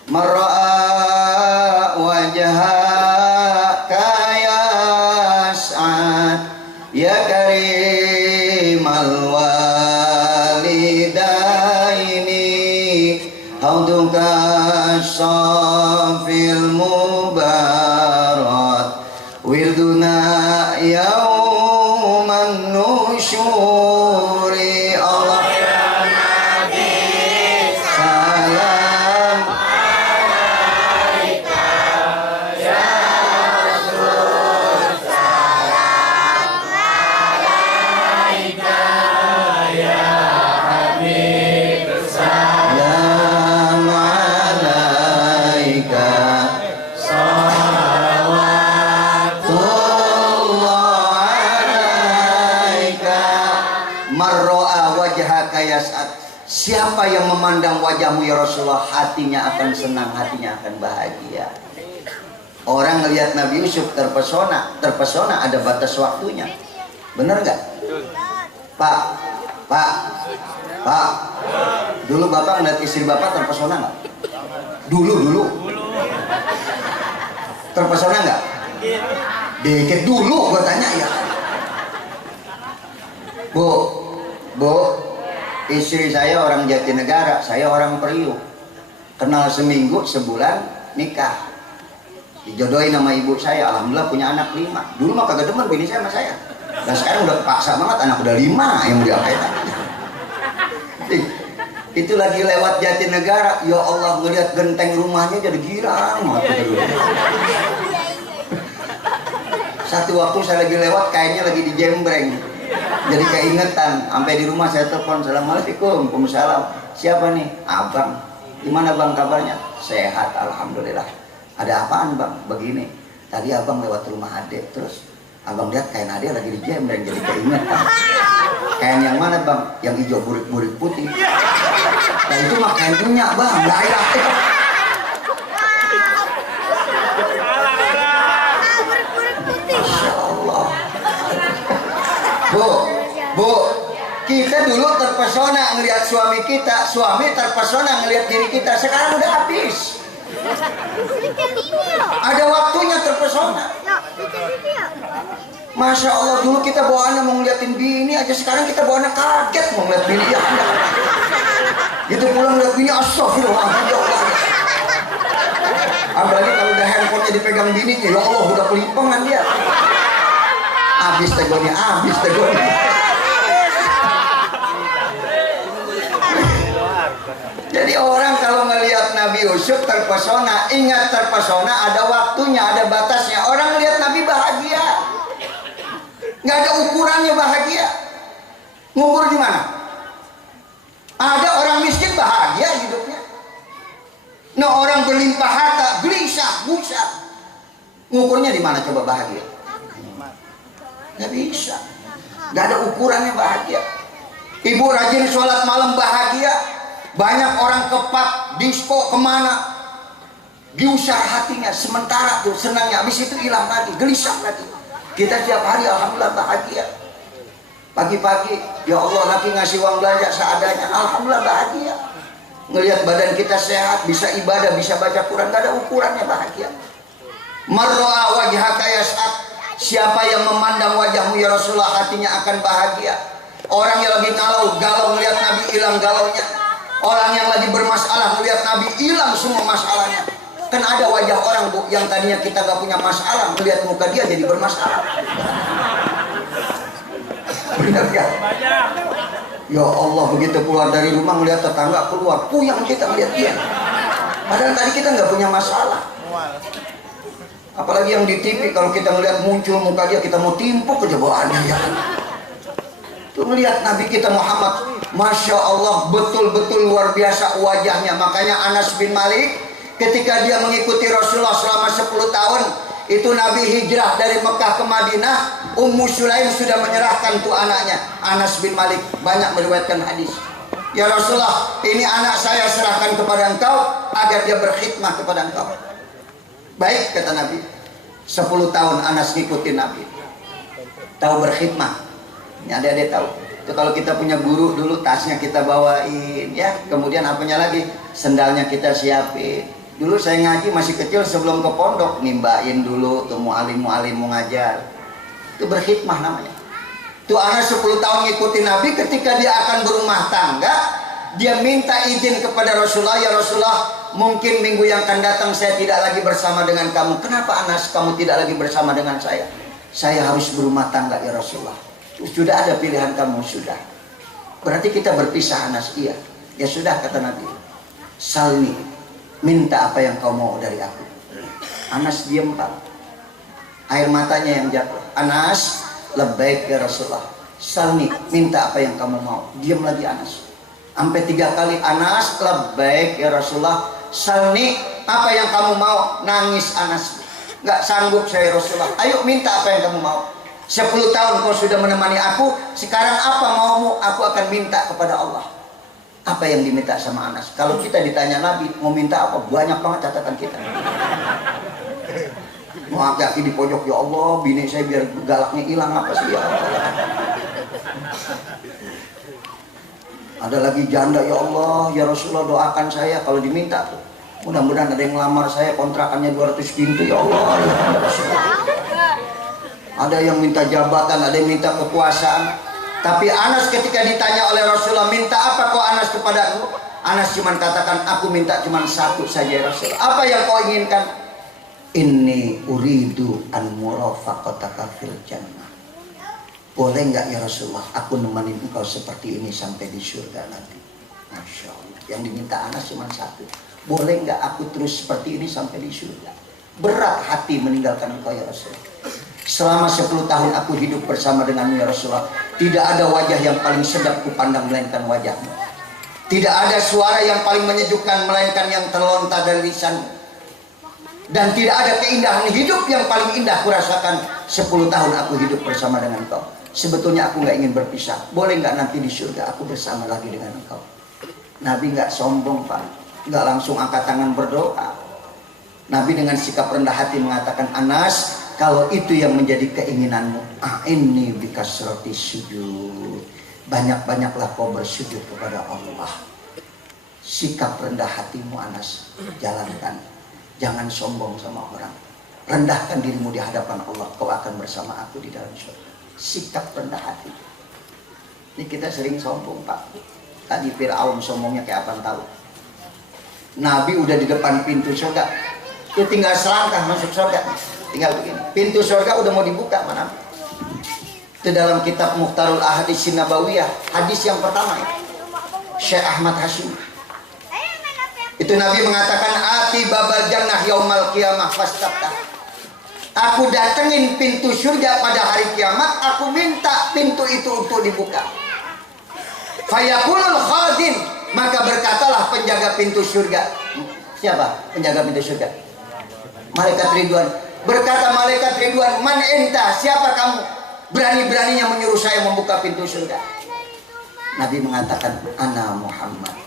Mar'a wajhaka yas'ad ya karimal walidaini hauduka safil mubarak wirduna yauman nusyuri Allah. Siapa yang memandang wajahmu ya Rasulullah, hatinya akan senang, hatinya akan bahagia. Orang ngelihat Nabi Yusuf terpesona ada batas waktunya. Bener nggak? Pak. Dulu Bapak ngeliat istri Bapak terpesona nggak? Dulu. Terpesona nggak? Dikit dulu gua tanya ya. Bu, istri saya orang Jatinegara, saya orang Priuk. Kenal seminggu, sebulan nikah. Dijodohin sama ibu saya, alhamdulillah punya anak 5. Dulu mah kagak demen bini saya sama saya. Dan sekarang udah paksa banget, anak udah 5 yang diapain. Itu lagi lewat Jatinegara, ya Allah ngelihat genteng rumahnya jadi girang. Satu waktu saya lagi lewat, kayaknya lagi di Jembreng. Jadi keingetan, sampai di rumah saya telepon, Assalamualaikum, Waalaikumsalam. Siapa nih? Abang. Gimana bang kabarnya? Sehat, alhamdulillah. Ada apaan bang? Begini. Tadi abang lewat rumah adek, terus abang lihat kain adek lagi di Jembreng, jadi keingetan. Kain yang mana bang? Yang hijau burik-burik putih. Nah itu mah kain punya bang, nggak ada. Masya Allah. Bu, kita dulu terpesona ngelihat suami kita, suami terpesona ngelihat diri kita. Sekarang udah habis. Ada waktunya terpesona. Masya Allah, dulu kita bawa anak mau ngeliatin bini aja, sekarang kita bawa anak kaget mau ngeliat bini ya. Gitu pulang ngeliat bini, astagfirullahaladzim. Apalagi kalau udah handphonenya dipegang bininya, ya Allah udah pelimpangan dia. Habis tegonya. Jadi orang kalau ngelihat Nabi Yusuf terpesona, ingat terpesona ada waktunya, ada batasnya. Orang ngelihat Nabi bahagia, nggak ada ukurannya bahagia. Ngukur di mana? Ada orang miskin bahagia hidupnya. Nah orang berlimpah harta, gelisah, gusar. Ngukurnya di mana coba bahagia? Nggak bisa. Nggak ada ukurannya bahagia. Ibu rajin sholat malam bahagia. Banyak orang ke pub, disco, kemana, diusar hatinya, sementara tuh senangnya, habis itu hilang lagi, gelisah lagi. Kita tiap hari alhamdulillah bahagia. Pagi-pagi, ya Allah lagi ngasih uang belanja seadanya, alhamdulillah bahagia. Ngelihat badan kita sehat, bisa ibadah, bisa baca Quran, gak ada ukurannya bahagia. Marro'a wajhaka yas'ad, siapa yang memandang wajahmu ya Rasulullah, hatinya akan bahagia. Orang yang lagi galau ngelihat Nabi hilang galaunya. Orang yang lagi bermasalah melihat Nabi hilang semua masalahnya. Kan ada wajah orang bu, yang tadinya kita gak punya masalah, melihat muka dia jadi bermasalah. Benar gak? Ya Allah, begitu keluar dari rumah melihat tetangga keluar, puyang kita melihat dia. Padahal tadi kita gak punya masalah. Apalagi yang di TV, kalau kita melihat muncul muka dia, kita mau timpuk aja bawaannya ya. Tuh melihat Nabi kita Muhammad, Masya Allah, betul-betul luar biasa wajahnya. Makanya Anas bin Malik ketika dia mengikuti Rasulullah selama 10 tahun, Itu Nabi hijrah dari Mekah ke Madinah, Ummu Sulaim sudah menyerahkan tuh anaknya, Anas bin Malik. Banyak meriwayatkan hadis. Ya Rasulullah, ini anak saya serahkan kepada engkau agar dia berkhidmah kepada engkau. Baik, kata Nabi. 10 tahun Anas ngikutin Nabi. Tahu berkhidmah. Ini adik-adik tahu. Itu kalau kita punya guru dulu, tasnya kita bawain, ya. Kemudian apanya lagi? Sendalnya kita siapin. Dulu saya ngaji masih kecil, sebelum ke pondok nimbain dulu tuh mualim mau ngajar. Itu berkhidmah namanya. Tuh Anas 10 tahun ngikutin Nabi. Ketika dia akan berumah tangga, dia minta izin kepada Rasulullah, ya Rasulullah, mungkin minggu yang akan datang saya tidak lagi bersama dengan kamu. Kenapa Anas kamu tidak lagi bersama dengan saya? Saya harus berumah tangga ya Rasulullah. Sudah ada pilihan kamu, sudah. Berarti kita berpisah Anas. Iya. Ya sudah, kata Nabi. Salni, minta apa yang kau mau dari aku. Anas diam, Pak. Air matanya yang jatuh. Anas, labbaik ya Rasulullah. Salni, minta apa yang kamu mau. Diam lagi Anas. Sampai 3 kali. Anas, labbaik ya Rasulullah. Salni, apa yang kamu mau. Nangis Anas. Gak sanggup saya Rasulullah. Ayo minta apa yang kamu mau. 10 tahun kau sudah menemani aku. Sekarang apa maumu? Aku akan minta kepada Allah. Apa yang diminta sama Anas? Kalau kita ditanya Nabi mau minta apa, banyak banget catatan kita. Mau aki-aki di pojok, ya Allah, bini saya biar galaknya hilang apa sih ya Allah. Ada lagi janda, ya Allah, ya Rasulullah doakan saya kalau diminta tuh. Mudah-mudahan ada yang ngelamar saya, kontrakannya 200 pintu, ya Allah, ya Rasulullah. Ada yang minta jabatan, ada yang minta kekuasaan. Tapi Anas ketika ditanya oleh Rasulullah, minta apa kau Anas kepadaku? Anas cuma katakan, aku minta cuma satu saja ya Rasulullah. Apa yang kau inginkan? Inni uridu an murafaqataka fil jannah. Boleh enggak ya Rasulullah, aku nemenin engkau seperti ini sampai di surga nanti. Masya Allah. Yang diminta Anas cuma satu. Boleh enggak aku terus seperti ini sampai di surga? Berat hati meninggalkan engkau ya Rasulullah. Selama 10 tahun aku hidup bersama denganmu ya Rasulullah. Tidak ada wajah yang paling sedap kupandang melainkan wajahmu. Tidak ada suara yang paling menyejukkan melainkan yang terlontar dari lisanmu. Dan tidak ada keindahan hidup yang paling indah kurasakan 10 tahun aku hidup bersama dengan engkau. Sebetulnya aku nggak ingin berpisah. Boleh nggak nanti di surga aku bersama lagi dengan engkau? Nabi nggak sombong, Pak. Nggak langsung angkat tangan berdoa. Nabi dengan sikap rendah hati mengatakan, Anas, kalau itu yang menjadi keinginanmu, ini bikasrati sujud. Banyak-banyaklah kau bersujud kepada Allah. Sikap rendah hatimu Anas, jalankan. Jangan sombong sama orang. Rendahkan dirimu di hadapan Allah. Kau akan bersama aku di dalam surga. Sikap rendah hati. Ini kita sering sombong, Pak. Tadi Fir'aun sombongnya kayak apa tahu. Nabi udah di depan pintu surga. Itu tinggal selangkah masuk surga. Tinggal begini. Pintu surga udah mau dibuka mana? Itu dalam kitab Mukhtarul Ahadits Nabawiyah. Hadis yang pertama ya. Syekh Ahmad Hashim. Itu Nabi mengatakan, ati babal jannah yaumal qiyamah fastaftah. Aku datengin pintu surga pada hari kiamat, aku minta pintu itu untuk dibuka. Fayaqulul khazin, maka berkatalah penjaga pintu surga. Siapa penjaga pintu surga? Malaikat Ridwan. Berkata malaikat Ridwan, man enta, siapa kamu? Berani-beraninya menyuruh saya membuka pintu surga. Nabi mengatakan, ana Muhammad.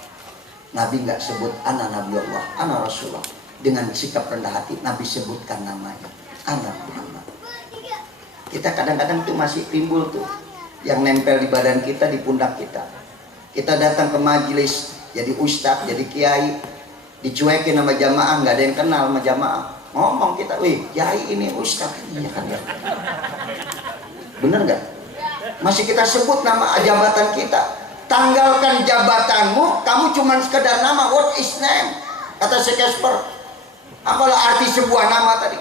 Nabi nggak sebut ana Nabi Allah, ana Rasulullah. Dengan sikap rendah hati Nabi sebutkan namanya, ana Muhammad. Kita kadang-kadang tuh masih timbul tuh yang nempel di badan kita, di pundak kita. Kita datang ke majelis, jadi ustadz, jadi kiai, dicuekin sama jamaah, nggak ada yang kenal sama jamaah. Ngomong kita, wih, kiai ini ustadz, iya kan ya? Bener nggak? Masih kita sebut nama jabatan kita. Tanggalkan jabatanmu, kamu cuma sekedar nama. What is name? Kata Shakespeare. Apalah arti sebuah nama tadi?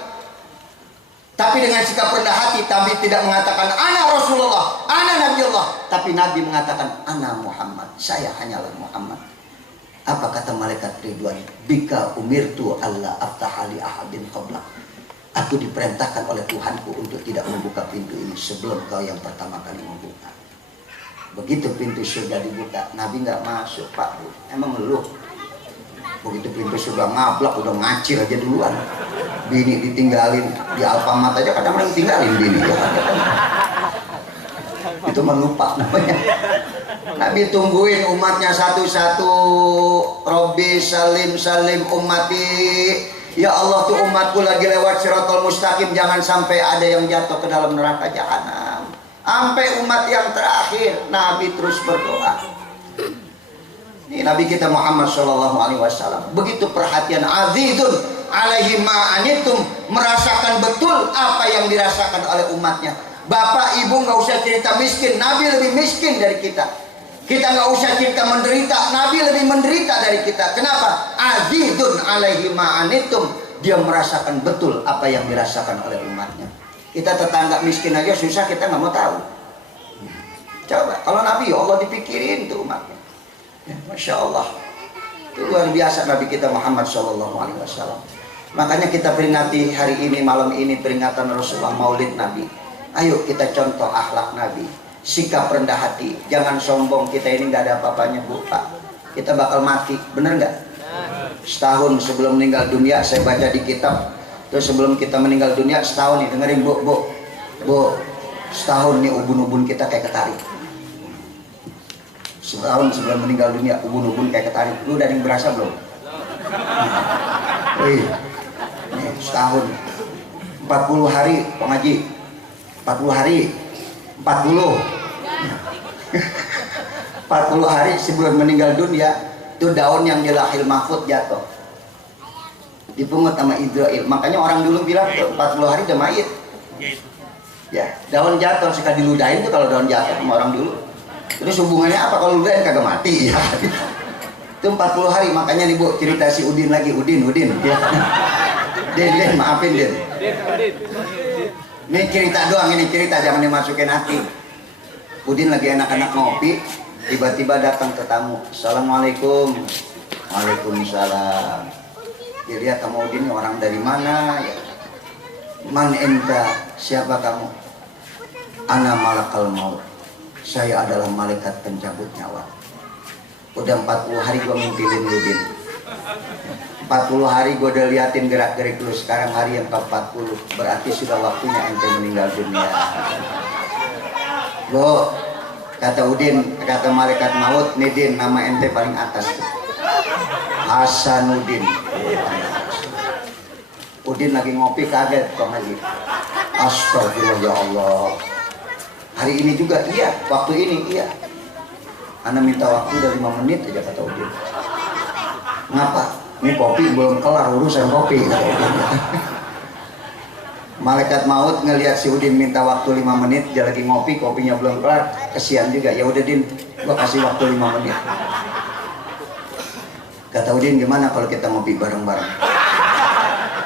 Tapi dengan sikap rendah hati, Nabi tidak mengatakan ana Rasulullah, ana Nabi Allah. Tapi Nabi mengatakan ana Muhammad, saya hanyalah Muhammad. Apa kata malaikat Ridwan? Bika umirtu alla aftahali ahadin qablak. Aku diperintahkan oleh Tuhanku untuk tidak membuka pintu ini sebelum kau yang pertama kali membuka. Begitu pintu surga dibuka, Nabi nggak masuk, Pak. Emang lu? Begitu pintu sudah ngablak, udah ngacir aja duluan. Bini ditinggalin di Alfamart aja kadang-kadang tinggalin bini ya. Itu melupa namanya. Nabi tungguin umatnya satu-satu. Robbi salim salim ummati. Ya Allah tuh umatku lagi lewat Shiratal Mustaqim, jangan sampai ada yang jatuh ke dalam neraka jahanam. Sampai umat yang terakhir Nabi terus berdoa. Ini Nabi kita Muhammad SAW begitu perhatian, azizun alaihi ma'anitum, merasakan betul apa yang dirasakan oleh umatnya. Bapak ibu nggak usah cerita miskin, Nabi lebih miskin dari kita. Kita nggak usah cerita menderita, Nabi lebih menderita dari kita. Kenapa? Azizun alaihi ma'anitum, dia merasakan betul apa yang dirasakan oleh umatnya. Kita tetangga miskin aja susah, kita nggak mau tahu. Coba kalau Nabi, ya Allah dipikirin tuh umatnya. Ya, Masya Allah, itu luar biasa Nabi kita Muhammad SAW. Makanya kita peringati hari ini, malam ini peringatan Rasulullah, Maulid Nabi. Ayo kita contoh akhlak Nabi, sikap rendah hati, jangan sombong. Kita ini nggak ada apa-apanya Bu, Pak. Kita bakal mati, bener nggak? Setahun sebelum meninggal dunia, saya baca di kitab. Terus sebelum kita meninggal dunia setahun nih, dengerin Bu, setahun nih ubun-ubun kita kayak ketarik. Setahun sebelum meninggal dunia ubun-ubun kayak ketarik. Lu udah ada yang berasa belum? Wih, nih setahun 40 hari Pak Ngaji, 40 hari 40 hari sebelum meninggal dunia itu daun yang di Lauhil Mahfuz jatuh, dipungut sama Israel. Makanya orang dulu bilang 40 hari udah mayit ya, daun jatuh suka diludahin tuh kalau daun jatuh sama orang dulu. Terus hubungannya apa kalau ludahin kagak mati ya? Itu 40 hari. Makanya nih Bu, cerita si Udin lagi, Udin ya. Din, maafin Din. Ini cerita doang, ini cerita, jangan dimasukin hati. Udin lagi enak-enak ngopi, tiba-tiba datang ke tamu. Assalamualaikum. Waalaikumsalam. Dia lihat sama Udin, orang dari mana ya? Man enta, siapa kamu? Ana malakal maut, saya adalah malaikat pencabut nyawa. Udah 40 hari gue ngintilin Udin, 40 hari gue udah liatin gerak-gerik lu. Sekarang hari yang ke-40, berarti sudah waktunya ente meninggal dunia. Bu, kata Udin, kata malaikat maut, nih Din, nama ente paling atas, Hasanuddin. Udin lagi ngopi kaget Bang Haji. Astagfirullah ya Allah. Hari ini juga iya, waktu ini iya. Ana minta waktu udah 5 menit aja kata Udin. Ngapa? Ini kopi belum kelar, urusan kopi. Malaikat maut ngelihat si Udin minta waktu 5 menit, dia lagi ngopi, kopinya belum kelar, kesian juga. Ya udah Din, gua kasih waktu 5 menit. Kata Udin, gimana kalau kita ngopi bareng-bareng?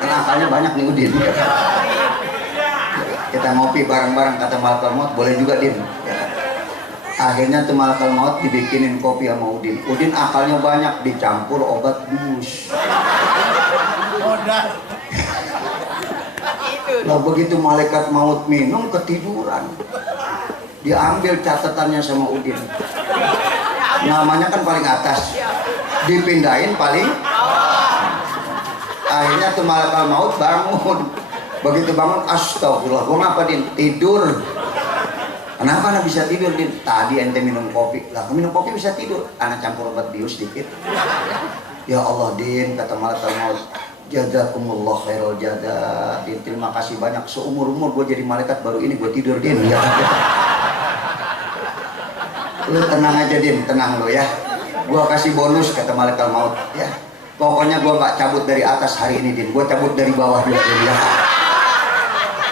Kenapanya banyak nih Udin. Kita ngopi bareng-bareng, kata malaikat maut, boleh juga Din. Akhirnya tuh malaikat maut dibikinin kopi sama Udin. Udin akalnya banyak, dicampur obat bius. Nah begitu malaikat maut minum ketiduran, diambil catatannya sama Udin. Namanya kan paling atas, dipindahin paling. Akhirnya tuh malaikat maut bangun. Begitu bangun, astagfirullah, gua ngapa Din? Tidur. Kenapa anak bisa tidur Din? Tadi ente minum kopi. Lah minum kopi bisa tidur? Anak campur obat bius sedikit. Ya Allah Din, kata malaikat maut, jazakumullah khairul jaza. Din, terima kasih banyak, seumur-umur gue jadi malaikat baru ini gue tidur Din. Ya. Lu tenang aja Din, tenang lo ya. Gue kasih bonus, kata malaikat maut ya. Pokoknya gue gak cabut dari atas hari ini Din, gue cabut dari bawah juga Din ya.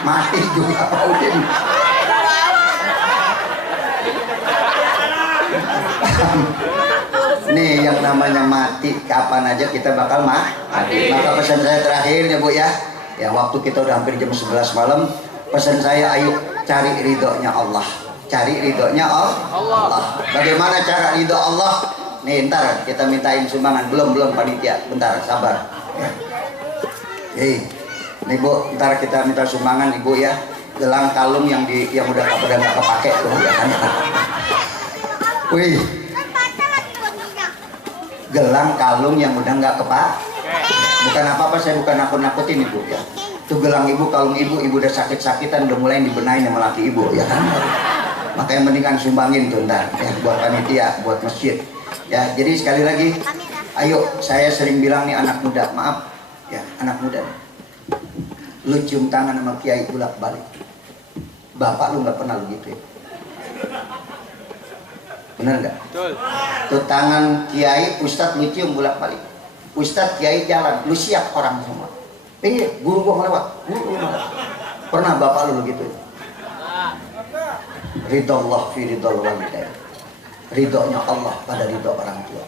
Mati juga Pak Udin. Nih yang namanya mati, kapan aja kita bakal mati. Maka pesan saya terakhir ya Bu ya, ya waktu kita udah hampir jam 11 malam, pesan saya ayo cari ridhonya Allah. Cari ridhonya Allah. Bagaimana cara ridho Allah? Nih ntar kita mintain sumbangan. Belum panitia, bentar sabar ya. Nih Bu, ntar kita minta sumbangan Ibu ya, gelang kalung yang udah nggak kepake tuh ya kan. Wih, gelang kalung yang udah nggak kepak. Bukan apa-apa, saya bukan nakut-nakutin ibu ya. Itu gelang ibu, kalung ibu, ibu udah sakit-sakitan, udah mulai dibenahin sama laki ibu ya kan. Makanya mendingan sumbangin tuh ntar ya, buat panitia, buat masjid ya. Jadi sekali lagi, ayo, saya sering bilang nih anak muda, maaf ya anak muda, lu cium tangan sama kiai bolak balik, bapak lu nggak pernah lu gitu ya. Bener nggak? Tuh tangan kiai ustadz lu cium bolak balik, ustadz kiai jalan, lu siap orang semua. Guru gua ngelewat, guru ngelewat. Pernah bapak lu gitu ya? Ridho Allah fi ridho walidain, ridhonya Allah pada ridho orang tua.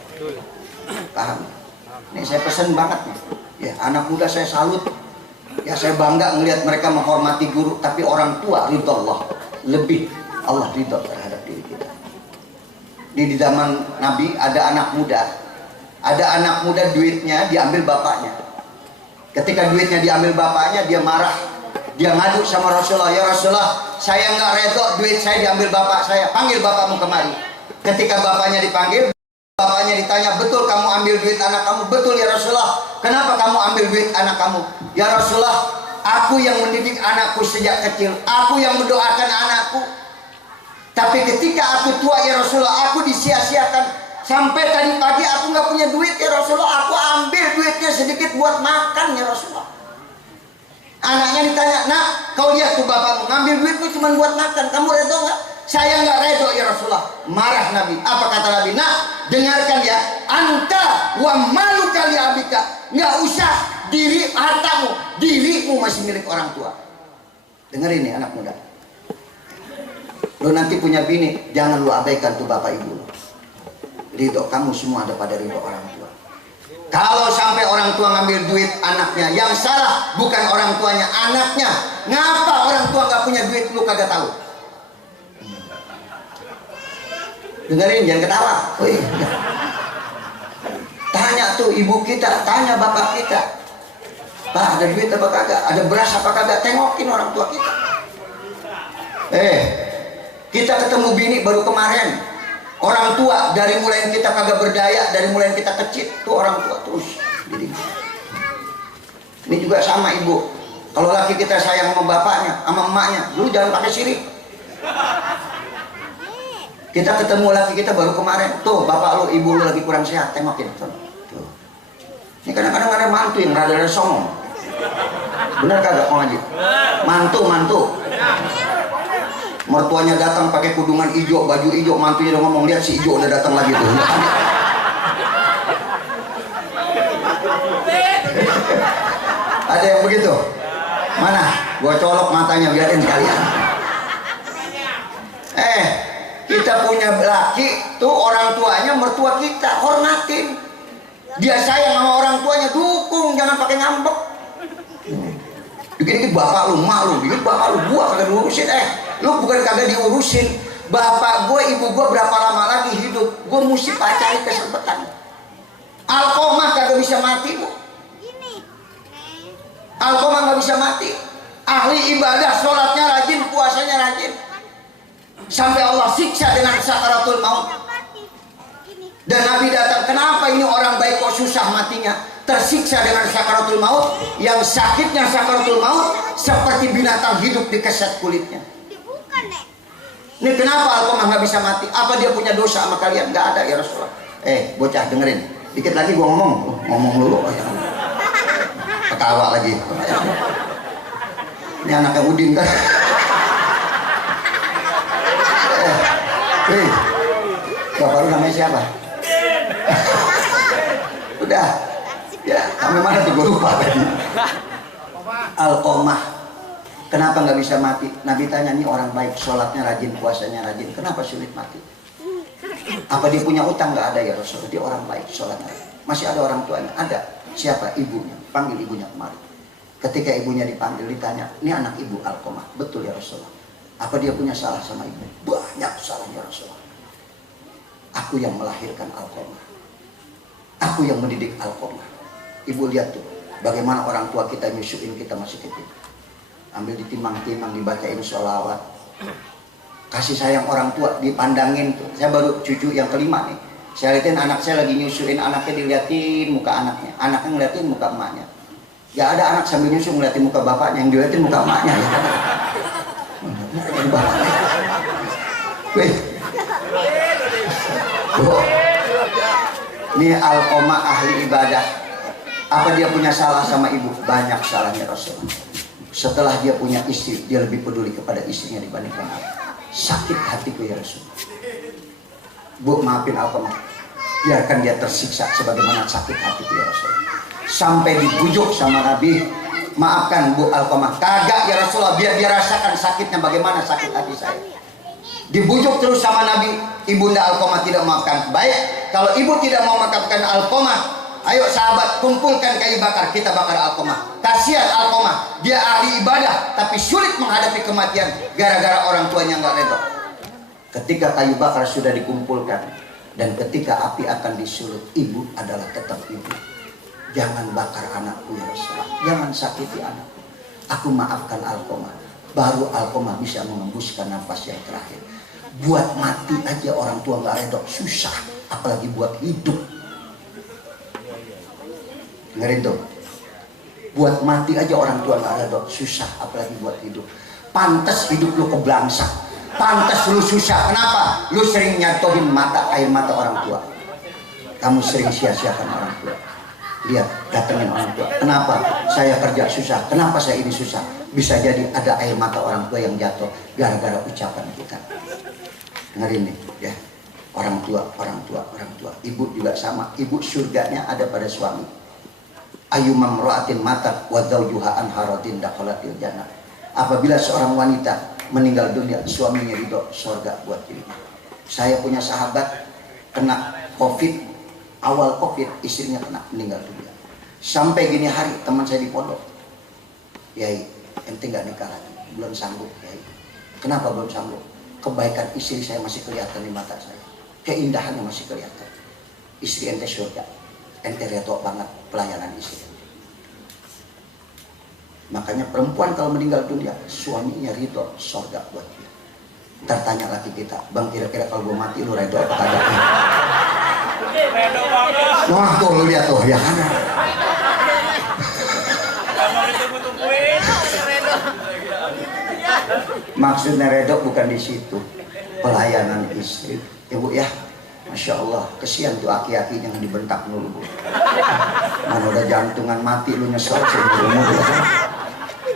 Paham? Ini saya pesen banget nih ya, anak muda saya salut ya, saya bangga ngelihat mereka menghormati guru, tapi orang tua ridho Allah lebih, Allah ridho terhadap diri kita. Di zaman Nabi ada anak muda duitnya diambil bapaknya. Ketika duitnya diambil bapaknya, dia marah, dia ngadu sama Rasulullah, ya Rasulullah, saya nggak redho duit saya diambil bapak saya, panggil bapakmu kemari. Ketika bapaknya dipanggil, bapaknya ditanya, betul kamu ambil duit anak kamu? Betul ya Rasulullah. Kenapa kamu ambil duit anak kamu? Ya Rasulullah, aku yang mendidik anakku sejak kecil, aku yang mendoakan anakku, tapi ketika aku tua ya Rasulullah, aku disia-siakan. Sampai tadi pagi aku nggak punya duit ya Rasulullah, aku ambil duitnya sedikit buat makan ya Rasulullah. Anaknya ditanya, nak, kau lihat tuh bapakmu ngambil duitmu cuma buat makan, kamu redho nggak? Saya nggak redho ya Rasulullah. Marah Nabi. Apa kata Nabi? Nak, dengarkan ya, anta wa malu kali abika, nggak usah diri hartamu, dirimu masih milik orang tua. Dengerin nih anak muda, lu nanti punya bini, jangan lu abaikan tuh bapak ibu lu. Ridho kamu semua ada pada ridho orang tua. Kalau sampai orang tua ngambil duit anaknya, yang salah bukan orang tuanya, anaknya. Ngapa orang tua nggak punya duit, lu kagak tahu? Dengerin, jangan ketawa. Wih. Tanya tuh ibu kita, tanya bapak kita, Pak, ada duit apa kagak? Ada beras apa kagak? Tengokin orang tua kita. Kita ketemu bini baru kemarin. Orang tua dari mulai kita kagak berdaya, dari mulai kita kecil tuh orang tua terus. Jadi ini juga sama ibu. Kalau laki kita sayang sama bapaknya, sama emaknya, lu jangan pakai sirik. Kita ketemu laki kita baru kemarin, tuh bapak lu, ibu lu lagi kurang sehat, tengokin. Tuh. Ini kadang-kadang ada mantu yang rada-rada songong. Bener kagak mau ngaji? Mantu. Mertuanya datang pakai kudungan hijau, baju hijau, mantunya udah ngomong, lihat si hijau udah datang lagi tuh. Ada yang begitu? Mana? Gua colok matanya biarin sekalian. Kita punya laki tuh, orang tuanya mertua kita, hormatin. Dia sayang sama orang tuanya, dukung, jangan pakai ngambek. Dikit-dikit bapak lu, mak lu, dikit bapak lu, gua kagak diurusin. Lu bukan kagak diurusin, bapak gue, ibu gue berapa lama lagi hidup, gue mesti pacari kesempatan. Alkomah kagak bisa mati bu, Alkomah nggak bisa mati. Ahli ibadah, sholatnya rajin, puasanya rajin, sampai Allah siksa dengan sakaratul maut. Dan Nabi datang, kenapa ini orang baik kok susah matinya, tersiksa dengan sakaratul maut, yang sakitnya sakaratul maut seperti binatang hidup dikeset kulitnya. Ini kenapa Alkomah nggak bisa mati? Apa dia punya dosa sama kalian? Nggak ada ya Rasulullah. Bocah dengerin, dikit lagi gua ngomong dulu. Ketawa lagi. Ini anaknya Udin kan? Bapak lu namanya siapa? Udah, ya kami mana tuh gua lupa tadi. Alkomah. Kenapa nggak bisa mati? Nabi tanya, nih orang baik, sholatnya rajin, puasanya rajin, kenapa sulit mati? Apa dia punya utang? Nggak ada ya Rasulullah. Dia orang baik, sholatnya masih ada orang tuanya. Ada. Siapa? Ibunya. Panggil ibunya kemari. Ketika ibunya dipanggil, ditanya, ini anak ibu Alkomah, betul ya Rasulullah? Apa dia punya salah sama ibu? Banyak salahnya Rasulullah. Aku yang melahirkan Alkomah, aku yang mendidik Alkomah. Ibu lihat tuh, bagaimana orang tua kita nyusuin kita masih kecil. Ambil ditimang-timang, dibacain sholawat. Kasih sayang orang tua dipandangin tuh. Saya baru cucu yang kelima nih, Saya liatin anak saya lagi nyusuin, anaknya diliatin muka anaknya ngeliatin muka emaknya. Ya ada anak sambil nyusu ngeliatin muka bapaknya, yang diliatin muka emaknya ya kan. Wih. Ini Alqamah ahli ibadah. Apa dia punya salah sama ibu? Banyak salahnya Rasulullah. Setelah dia punya istri, dia lebih peduli kepada istrinya dibandingkan aku. Sakit hatiku ya Rasul. Bu, maafin Alqamah. Biarkan dia tersiksa sebagaimana sakit hatiku ya Rasul. Sampai dibujuk sama Nabi, maafkan Bu Alqamah. Kagak ya Rasulullah, biar dia rasakan sakitnya bagaimana sakit hati saya. Dibujuk terus sama Nabi, ibunda Alqamah tidak memaafkan. Baik, kalau ibu tidak mau memaafkan Alqamah, ayo sahabat kumpulkan kayu bakar, kita bakar Alqamah. Kasihan Alqamah, dia ahli ibadah tapi sulit menghadapi kematian gara-gara orang tuanya nggak redho. Ketika kayu bakar sudah dikumpulkan dan ketika api akan disulut, ibu adalah tetap ibu. Jangan bakar anakku ya Rasulullah, jangan sakiti anakku. Aku maafkan Alqamah. Baru Alqamah bisa mengembuskan nafas yang terakhir. Buat mati aja orang tua nggak redho susah, apalagi buat hidup. Dengerin tuh, buat mati aja orang tua nggak redho susah, apalagi buat hidup. Pantas hidup lu keblangsak, pantas lu susah. Kenapa? Lu sering nyatohin air mata orang tua. Kamu sering sia-siakan orang tua. Lihat, datengin orang tua. Kenapa saya kerja susah? Kenapa saya ini susah? Bisa jadi ada air mata orang tua yang jatuh gara-gara ucapan kita. Dengerin nih, ya. Orang tua. Ibu juga sama. Ibu surganya ada pada suami. Ayyumam ra'atin matat wa zawjuha an haradin dakhalatil jannah. Apabila seorang wanita meninggal dunia, suaminya ridho, surga buat dirinya. Saya punya sahabat kena Covid, awal Covid istrinya kena meninggal dunia. Sampai gini hari teman saya di pondok, Yai, ente nggak nikah lagi, belum sanggup Yai. Kenapa belum sanggup? Kebaikan istri saya masih kelihatan di mata saya, keindahannya masih kelihatan. Istri ente surga, ente reto banget pelayanan istri. Makanya perempuan kalau meninggal dunia, suaminya ridho, surga buat dia. Ntar tanya lagi kita, bang kira-kira kalau gue mati lu ridho apa kagak? Wah tuh lu lihat tuh, ya kan? Maksudnya ridho bukan di situ, pelayanan istri, ya Bu ya. Masya Allah, kesian tuh aki-aki yang dibentak dulu Bu. Mana udah jantungan mati lu nyesel seumur-umur ya kan?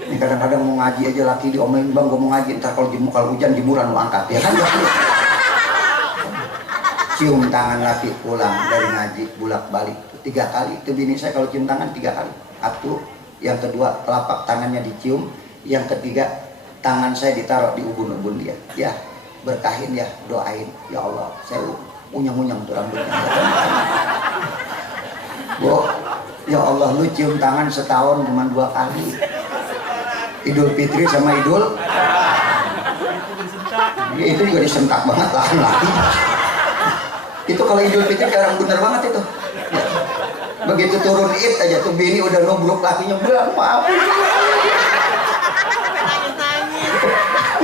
Ini kadang-kadang mau ngaji aja laki diomelin, bang gue mau ngaji, ntar kalau hujan jemuran lu angkat ya kan? Cium tangan laki pulang dari ngaji bolak-balik 3 kali. Itu bini saya kalau cium tangan 3 kali. Satu, yang kedua telapak tangannya dicium, yang ketiga tangan saya ditaruh di ubun-ubun dia. Ya, berkahin ya, doain. Ya Allah, saya unyang-unyang tuh rambutnya. Bu, ya Allah lu cium tangan setahun cuma 2 kali. Idul Fitri sama Idul ya, itu juga disentak banget laki. Itu kalau Idul Fitri orang bener banget itu ya. Begitu turun Id aja tuh bini udah nubruk lakinya, bilang maaf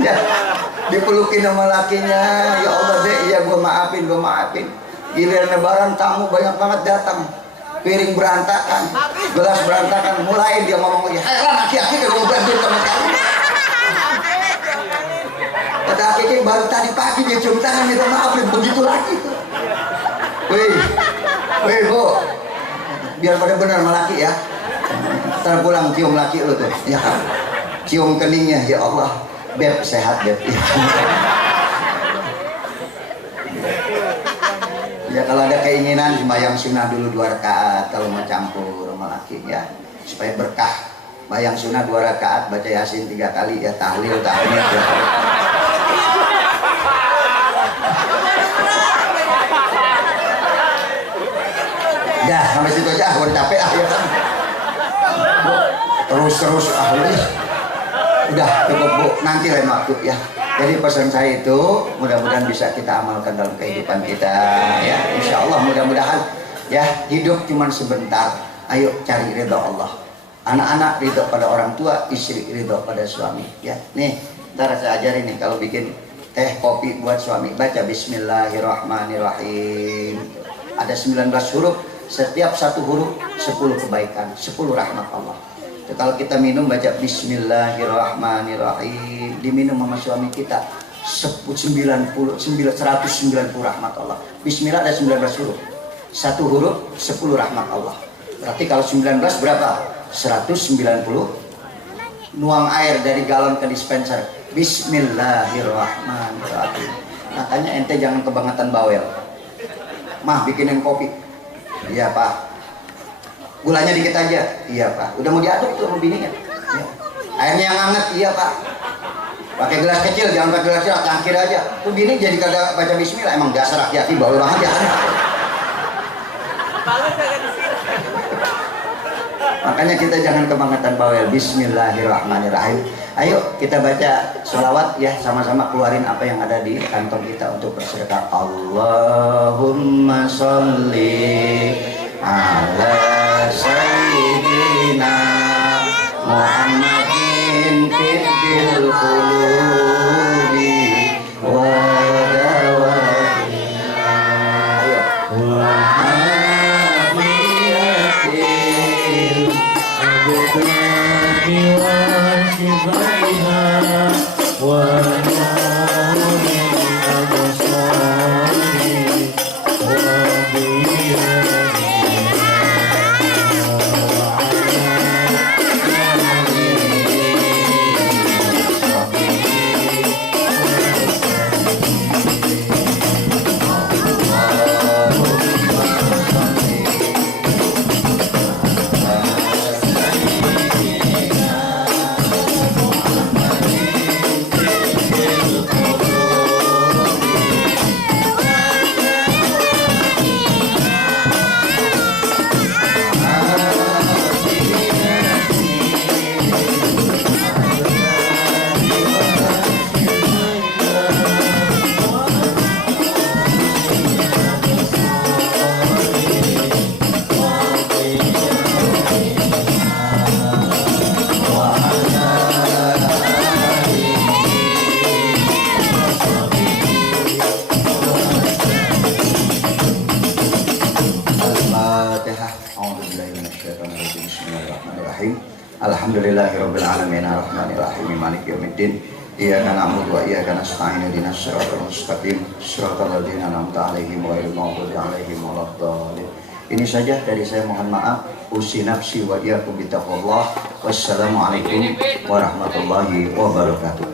ya, dipelukin sama lakinya. Ya Allah deh, iya gue maafin. Giliran lebaran tamu banyak banget datang, piring berantakan, gelas berantakan, mulai dia ngomong lagi, heran aki-aki kalau mau bantuin teman kamu. Pada aki-aki baru tadi pagi dia cium tangan, minta maaf, begitu lagi tuh. Wih Bu, biar pada benar sama laki ya. Ntar pulang cium laki lu tuh, ya cium keningnya, ya Allah, Beb sehat Beb. Ya kalau ada keinginan sembahyang sunnah dulu 2 rakaat kalau mau campur sama laki ya, supaya berkah. Bayang sunnah 2 rakaat, baca Yasin 3 kali ya, tahlil tahmid ya. Ya sampai situ aja, udah capek ya kan. Terus udah cukup Bu, nanti lain waktu ya. Jadi pesan saya itu mudah-mudahan bisa kita amalkan dalam kehidupan kita ya. Insya Allah mudah-mudahan ya, hidup cuma sebentar. Ayo cari ridho Allah. Anak-anak ridho pada orang tua, istri ridho pada suami ya. Nih, ntar saya ajarin nih kalau bikin teh kopi buat suami, baca Bismillahirrahmanirrahim. Ada 19 huruf, setiap satu huruf 10 kebaikan, 10 rahmat Allah. Jadi kalau kita minum baca Bismillahirrahmanirrahim, diminum sama suami kita 190 rahmat Allah. Bismillah ada 19 huruf, satu huruf 10 rahmat Allah. Berarti kalau 19 berapa? 190. Nuang air dari galon ke dispenser. Bismillahirrahmanirrahim. Makanya ente jangan kebangetan bawel. Mah bikinin kopi. Iya pak. Gulanya dikit aja. Iya pak. Udah mau diaduk tuh sama bininya. Ya. Airnya yang hangat. Iya pak. Pakai gelas kecil, jangan pakai gelas kecil, tangkir aja. Tuh bini jadi kagak baca bismillah. Emang dasar hati-hati bawel banget ya. Makanya kita jangan kebangetan bawel. Bismillahirrahmanirrahim. Ayo kita baca sholawat ya, sama-sama keluarin apa yang ada di kantong kita untuk bersedekah. Allahumma sholli ala sayyidina Muhammadin fil qulubi wa dawaiha. Ayo. Alhamdulillahirabbil alamin arrahmanirrahim maliki yaumiddin iyyaka na'budu wa iyyaka nasta'in ihdinas siratal mustaqim siratal ladzina an'amta 'alaihim ghairil maghdubi 'alaihim waladdallin. Ini saja dari saya, mohon maaf. Usi nafsi wa iyyakum bittaqwallah. Wassalamualaikum warahmatullahi wabarakatuh.